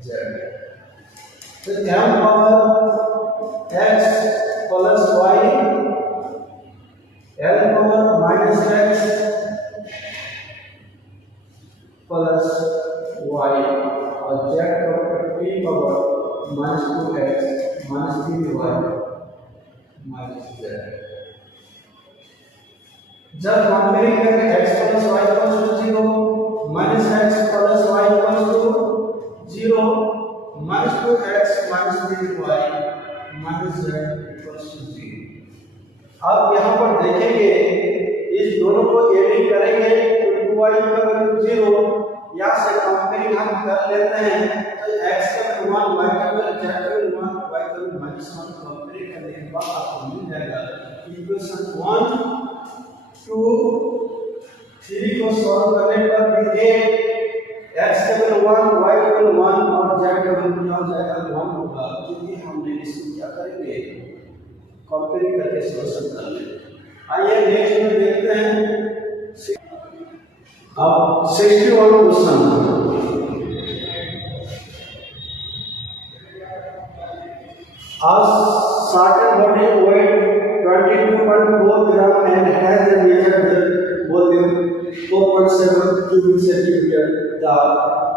z। तो M power x plus y L power -x plus y और z का T power -2x -3y -z। जब comparing करेंगे x plus y equals to 0, -x plus y equals to 0, -2x -3y -z equals to 0। अब यहाँ पर देखेंगे इस दोनों को एडिंग करेंगे तो 2y का वैल्यू 0, यहाँ से कंपेयरिंग हम कर लेते हैं तो x का वैल्यू 1, y का वैल्यू 0, z का वैल्यू 1, y का वैल्यू -1 कंपेयर करने के बाद आपको मिल जाएगा इक्वेशन 1 2 3 को सॉल्व करने पर भी x का वैल्यू 1, y का वैल्यू 1 और z का वैल्यू क्या हो जाएगा 1 होगा, क्योंकि हमने इसको क्या करेंगे कंपेयर करके सॉल्यूशन कर लेंगे। आइए नेक्स्ट में देखते हैं अब 61 क्वेश्चन। आज certain body weight 22.4 gram and has a measured volume 4.7 cubic centimeter. The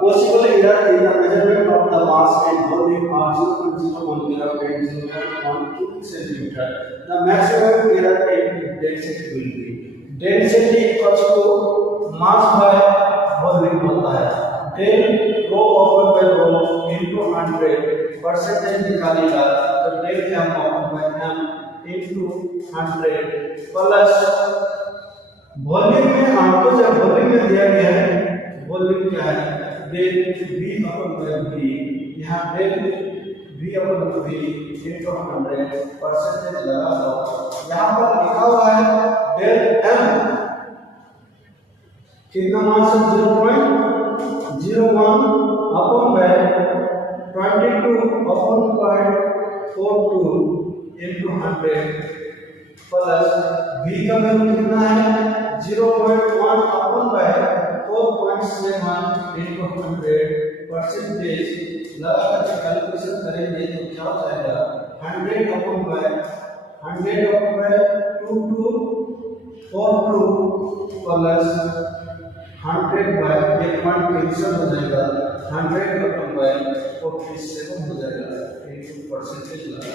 possible error in the measurement of the mass and volume are 0.01 gram and 0.1 cubic centimeter. The maximum error in density will be density equals to mass by volume होता है, del rho upon by rho into 100 percentage निकालेगा तो del m upon by m into 100 plus volume में आपको जब volume में दिया गया है वॉल्यूम क्या है del v upon by v, यहाँ del v upon v into 100 percentage लगा दो। यहाँ पर लिखा हुआ है del m कितना मास 0.01 upon bye 22 upon 0.42 into 100 plus v का वैल्यू कितना है 0.1 अपॉन बाय 4.7 into 100 परसेंटेज लगाकर कैलकुलेशन करेंगे तो क्या हो जाएगा 100 अपॉन बाय 2242 प्लस 100 बाय ये पॉइंट कैंसिल हो जाएगा 100 अपॉन बाय 47 हो जाएगा इनटू परसेंटेज लगा।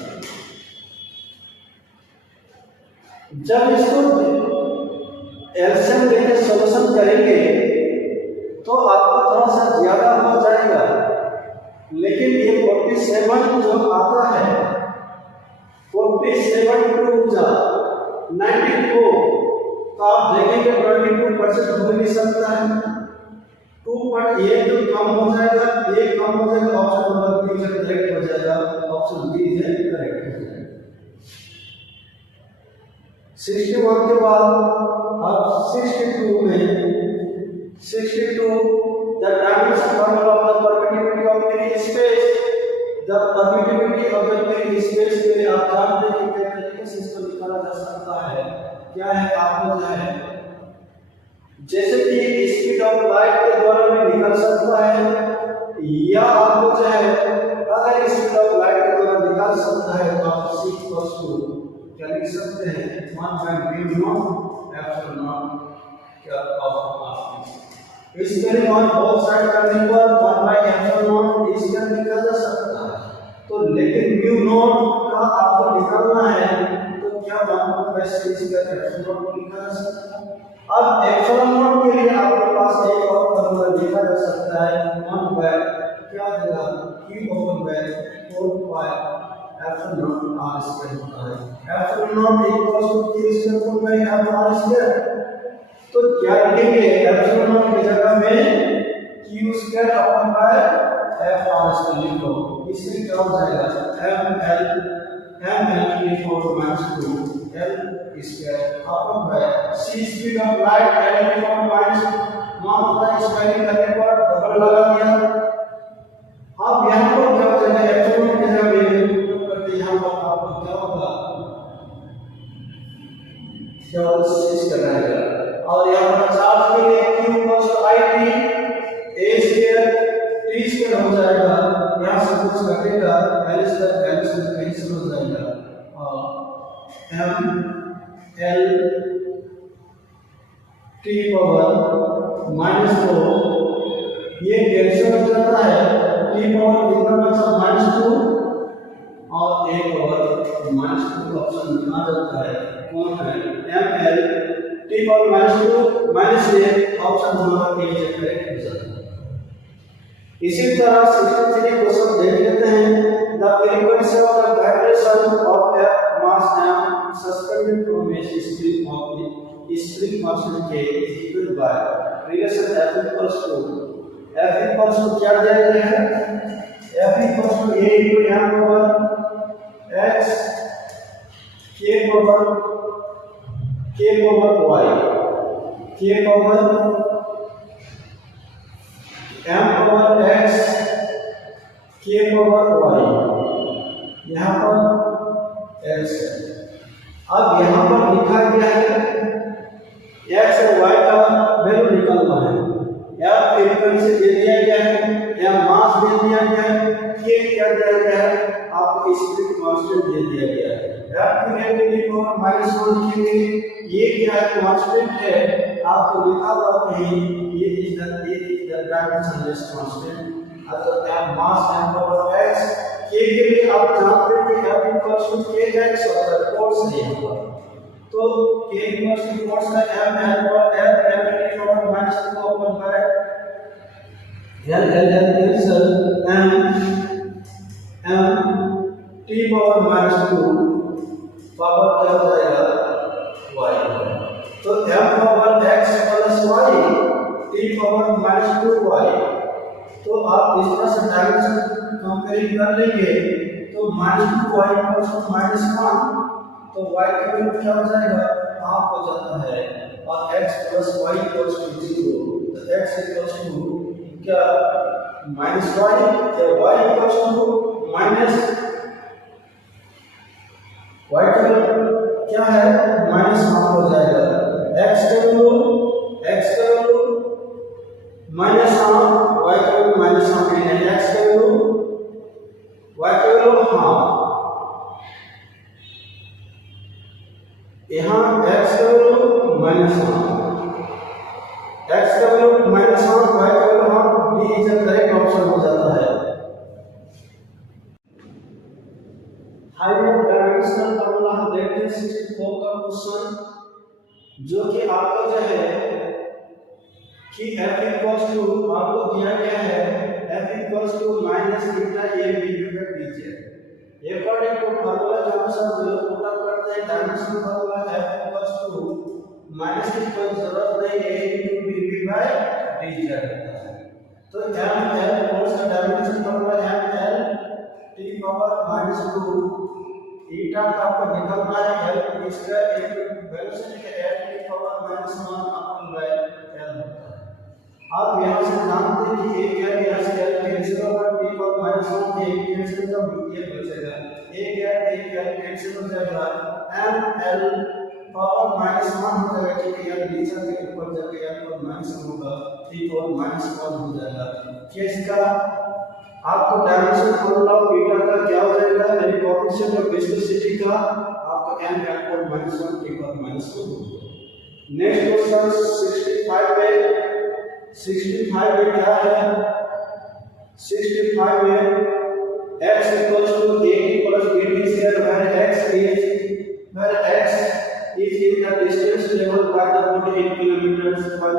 जब इसको एलसीएम लेके सॉल्यूशन करेंगे तो आपको थोड़ा सा ज्यादा हो जाएगा, लेकिन ये 47 जो आता है 47 टू 94 तो आप देखेंगे 22% हो नहीं सकता है 2 पर ये तो कम हो जाएगा, ये कम हो जाएगा, ऑप्शन नंबर बी जो करेक्ट हो जाएगा, ऑप्शन बी है करेक्ट हो जाएगा। 61 के बाद अब 62 में 62 the dimension formula of the permittivity of free space, the permittivity of the free space के लिए आप जानते हैं कि किस तरीके से इसको निकाला जा सकता है। क्या है आपको क्या है जैसे कि स्पीड ऑफ लाइट के द्वारा भी निकल सकता है, या आपको जो है अगर स्पीड ऑफ लाइट के द्वारा निकाल सकता है तो आप c इक्वल्स टू क्या लिख सकते हैं 1/μ0 एप्सिलॉन क्या आप इसके लिए मान बोथ साइड करने पर 1/एप्सिलॉन इसका निकाला जा सकता है। तो लेकिन μ0 का आपको निकालना है तो क्या 1/c इसका एप्सिलॉन लिखा जा सकता है। अब एप्सिलॉन के लिए आपके पास एक और फॉर्मूला लिखा जा सकता है 1 बाय क्या देगा q open by 4 pi epsilon r square होता है। Epsilon equals to q square open by r square. तो क्या लिखेंगे एप्सिलॉन की जगह में q square open by f r square लिख लो। इससे क्या हो जाएगा ml लिखो -2 l square upon bye c speed of light l लिखो माइनस मान होता है स्क्वायरिंग करने पर डबल लगा दिया। अब यहां पर क्या हो जाएगा एप्सिलॉन की जगह वैल्यू पुट करते यहां पर आपको क्या होगा केवल 6 करना है और यहां पर चार्ज के लिए q it a square t square हो जाएगा, यहां से कुछ घटेगा l स्क्वायर कैंसिल हो जाएगा और m l t पावर -2 ये कैंसिल हो जाता है, t पावर कितना बचा -2 और a पावर -2 ऑप्शन आ जाता है। कौन है m l t power -2 -a option number A correct हो जाता है। इसी तरह 63 क्वेश्चन देख लेते हैं। The frequency of the vibration of a mass m suspended from a string of the string constant k is given by relation f equals to क्या दिया गया है f equals to a into m over x k over y k over m over x k over y यहाँ पर x है। अब यहाँ पर लिखा गया है x और y का वैल्यू निकालना है, या फ्रीक्वेंसी दे दिया गया है या मास दे दिया गया है, k क्या दिया गया है आपको स्प्रिंग कांस्टेंट दे दिया गया है। f की वैल्यू -1 लिखेंगे, ये क्या है कांस्टेंट है आपको लिखा हुआ कहीं ये इज द डायमेंशनलेस कांस्टेंट। अगर आप मास m पावर x k के लिए आप जानते हैं कि f इक्वल्स टू kx होता है फोर्स है यहाँ पर, तो k इक्वल्स टू फोर्स का m l पर f m t power -2 open by l cancel m t power -2 power क्या हो जाएगा y, तो m power x plus y t power -2y। तो आप इस तरह से डायमेंशन कंपेयरिंग कर लेंगे तो -2y -1 तो y का वैल्यू क्या हो जाएगा हाफ हो जाता है और x + y = 0। तो x = क्या minus y, y equals to minus y क्या है माइनस हाफ हो जाएगा, एक्स का वैल्यू माइनस हाफ, वाई का वैल्यू माइनस हाफ नहीं है, एक्स का वैल्यू वाई का वैल्यू हाफ, यहाँ एक्स का वैल्यू माइनस हाफ, एक्स का वैल्यू माइनस हाफ, वाई का value half, D is the correct option हो जाता है। हाइयर डायमेंशनल फॉर्मूला हम देखते हैं 64 का क्वेश्चन, जो कि आपको जो है कि f इक्वल्स टू आपको दिया गया है f equals to minus beta a divided dz। According to formula के अनुसार जो पुट अप करते हैं dimensional formula f equals to minus की कोई जरूरत नहीं है, a into dv by dz होता है। तो m l फोर्स का dimension formula m l t power minus 2 ईटा का आपको निकालना है l इसका एक वेलोसिटी का l t power minus 1 upon by l होता है। आप यहां से जानते हैं कि a क्या यहां से l कैंसिल होगा, t power minus 1 a cancel होगा, ये बचेगा a क्या कैंसिल हो जाएगा, m l पावर माइनस 1 हो जाएगा, क्योंकि यह नीचे के ऊपर जाके l पावर माइनस 1 होगा, t पावर माइनस 1 हो जाएगा। क्या इसका आपको डायमेंशन फॉर्मूला बीटा का क्या हो जाएगा, यानी कोएफिशिएंट ऑफ विस्कोसिटी का आपका m l power minus 1 t power minus 1 हो जाएगा। नेक्स्ट क्वेश्चन 65 में क्या है, 65 में x equals to a plus b t square where x is in the distance traveled by the body in kilometers per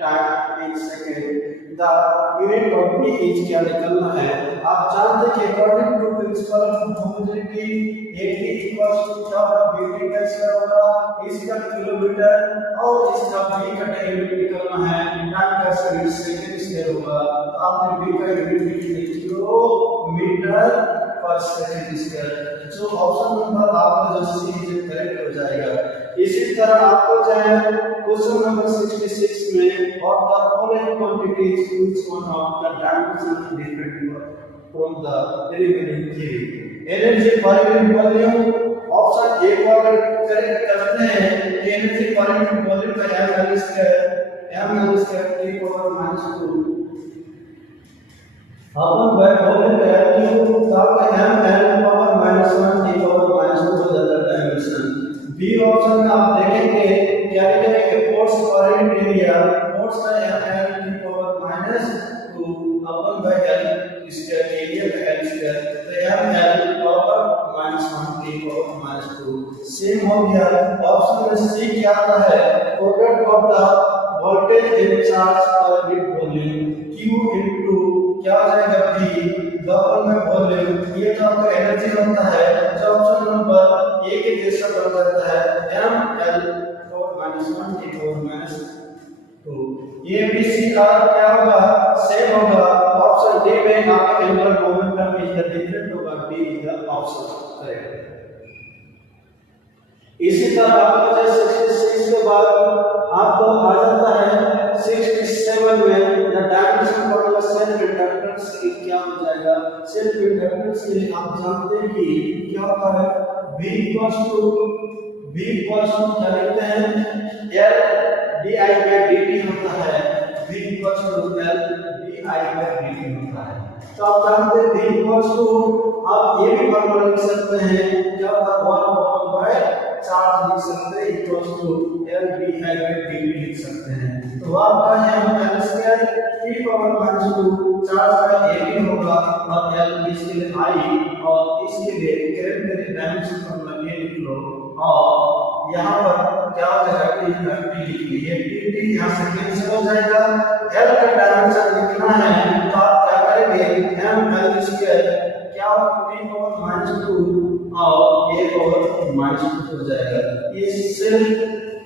time in second, the unit of b is क्या निकलना है। आप जानते हैं कि according to principle of homogeneity a t equals to क्या होगा, b t का स्क्वायर होगा, इसका किलोमीटर और इसका b का यूनिट निकलना है, टाइम का सेकंड स्क्वायर होगा, तो आपने b का यूनिट लिखना किलोमीटर पर सेकंड स्क्वायर, जो ऑप्शन नंबर आपका जो सी इज करेक्ट हो जाएगा। इसी तरह आपको जो है क्वेश्चन नंबर 66 में और the following quantities which one of the dimension different from the remaining three. Energy per unit volume option A को अगर करेक्ट करते हैं, एनर्जी पर यूनिट वॉल्यूम का m l square t power minus 2 upon by volume का value तो आपका m l power minus 1 t power minus 2 हो जाता है डायमेंशन। बी ऑप्शन में आप देखेंगे क्या लिखेंगे, फोर्स पर यूनिट एरिया, फोर्स का m l t power minus 2 अपन बाय l स्क्वायर एरिया का l स्क्वायर, तो m l power minus 1 t power minus 2 same हो गया। ऑप्शन में सी क्या आता है, product of the voltage and charge per unit volume q into क्या हो जाएगा v डबल में वॉल्यूम, ये तो आपका एनर्जी होता है, जो ऑप्शन नंबर ए के जैसा बन जाता है m l power minus 1 t power minus 2। ये बी सी का क्या होगा, सेम होगा। ऑप्शन डी में आपका angular momentum is the different होगा, D is the option correct. इसी तरह आपको जो 66 के बाद आपको आ जाता है 67 में the dimension formula self inductance के क्या हो जाएगा। सेल्फ इंडक्टेंस के लिए आप जानते हैं कि क्या होता है, V इक्वल्स टू क्या लिखते हैं, L di by dt होता है, V equals to L di by dt होता है। तो आप जानते हैं V इक्वल्स टू आप ये भी फॉर्मूला लिख सकते हैं, क्या होता है 1 अपॉन बाय चार्ज लिख सकते हैं equals to L di by dt लिख सकते हैं। तो आपका m l square t power minus 2 charge का एक होगा और L इसके लिए I और इसके लिए करंट डायमेंशन फॉर्मूला ये लिख लो, और यहाँ पर क्या हो जाएगा t लिख लीजिए, t यहाँ से कैंसिल हो जाएगा। L का डायमेंशन लिखना है तो आप क्या करेंगे, m l स्क्वायर क्या t पावर माइनस 2 और a पावर माइनस 2 हो जाएगा। ये सेल्फ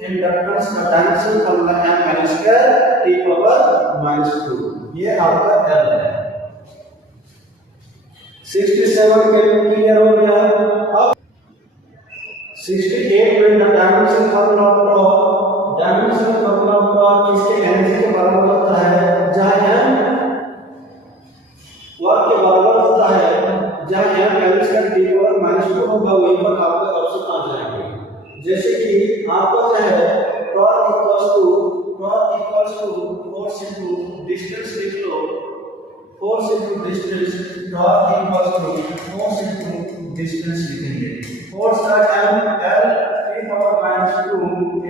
इंडक्टेंस का dimension formula m l square t power minus 2, ये आपका L है। 67 के क्लियर हो गया। अब 68 में डायमेंशन फॉर्मूला किसके एनर्जी के बराबर होता है, जहां m जहाँ m l square t power minus 2 होगा वहीं पर आपका ऑप्शन आ जाएंगे। जैसे कि आपको जो है torque equals to force into distance लिख लो, force into distance, torque equals to force into distance लिखेंगे। फोर्स का m l t power minus 2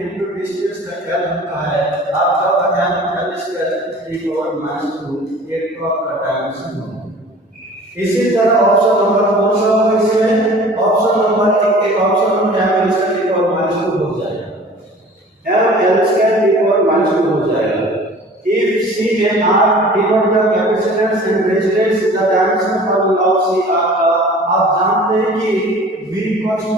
into distance का l होता है आपका m l square t power minus 2 ये टॉर्क का डायमेंशन होगा। इसी तरह ऑप्शन नंबर कौन सा होगा इसमें? ऑप्शन नंबर एक option number m l square t power minus 2 हो जाएगा, m l square t power minus 2 हो जाएगा। If C and R denote the capacitance and resistance, the dimension formula of C R आप जानते हैं कि V equals to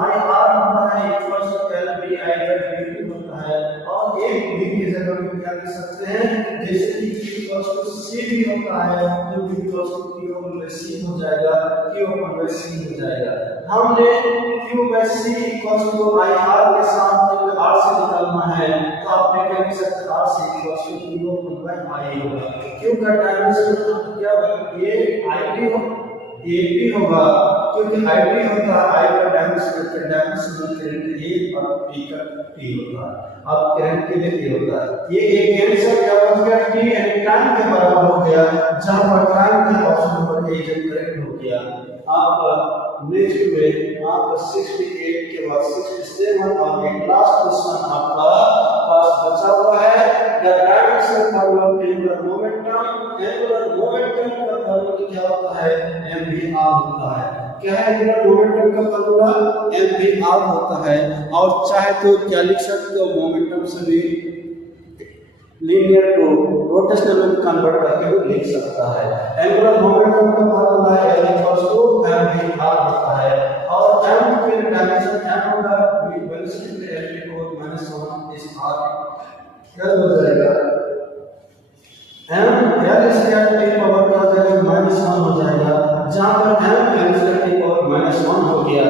I R होता है equals to L B I dt होता है, और एक V की जगह में क्या लिख सकते हैं जैसे कि Q equals to C भी होता है तो V equals to Q over C हो जाएगा, Q over C हो जाएगा। हमने Q by C equals to I R के साथ R से निकालना है तो आपने क्या लिख सकते हैं R से equals to Q over I होगा। Q का डायमेंशन क्या होगा? ये IT हो AB होगा क्योंकि IT होता है I का डायमेंशन करंट A और P का T होता है। अब करंट के लिए T होता है, ये एक कैंसर क्या हो गया T यानी टाइम के बराबर हो गया, जहां पर टाइम का ऑप्शन नंबर A जब करेक्ट हो गया। आपका नेक्स्ट में आपका 68 के बाद 67 और एक लास्ट क्वेश्चन आपका पास बचा हुआ है। The dimension formula of angular momentum, angular momentum का फॉर्मूला क्या होता है? mvr होता है। क्या है एंगुलर मोमेंटम का फॉर्मूला? mvr होता है। और चाहे तो क्या लिख सकते हो मोमेंटम से भी लीनियर टू रोटेशनल में कन्वर्ट करके भी लिख सकता है। एंगुलर मोमेंटम का फॉर्मूला है L equals to mvr होता है, और m फिर डायमेंशन m होगा वेलोसिटी में L equals -1 इस r क्या हो जाएगा m L square t power का जगह -1 हो जाएगा, जहां पर m L square t power -1 हो गया।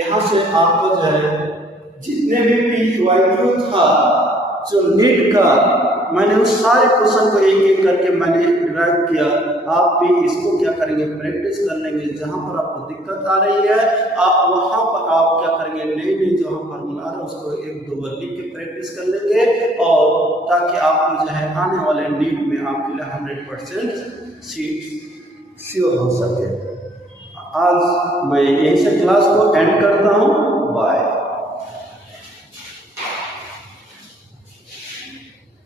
यहां से आपको जो है जितने भी p y q था जो नीट का मैंने उस सारे क्वेश्चन को एक एक करके मैंने डिराइव किया। आप भी इसको क्या करेंगे प्रैक्टिस कर लेंगे, जहां पर आपको दिक्कत आ रही है आप वहां पर आप क्या करेंगे नई जो हम फार्मूला है उसको एक दो बार लिख के प्रैक्टिस कर लेंगे, और ताकि आपको जो है आने वाले नीट में आपके लिए 100% सीट श्योर हो सके। आज मैं यहीं से क्लास को एंड करता हूँ।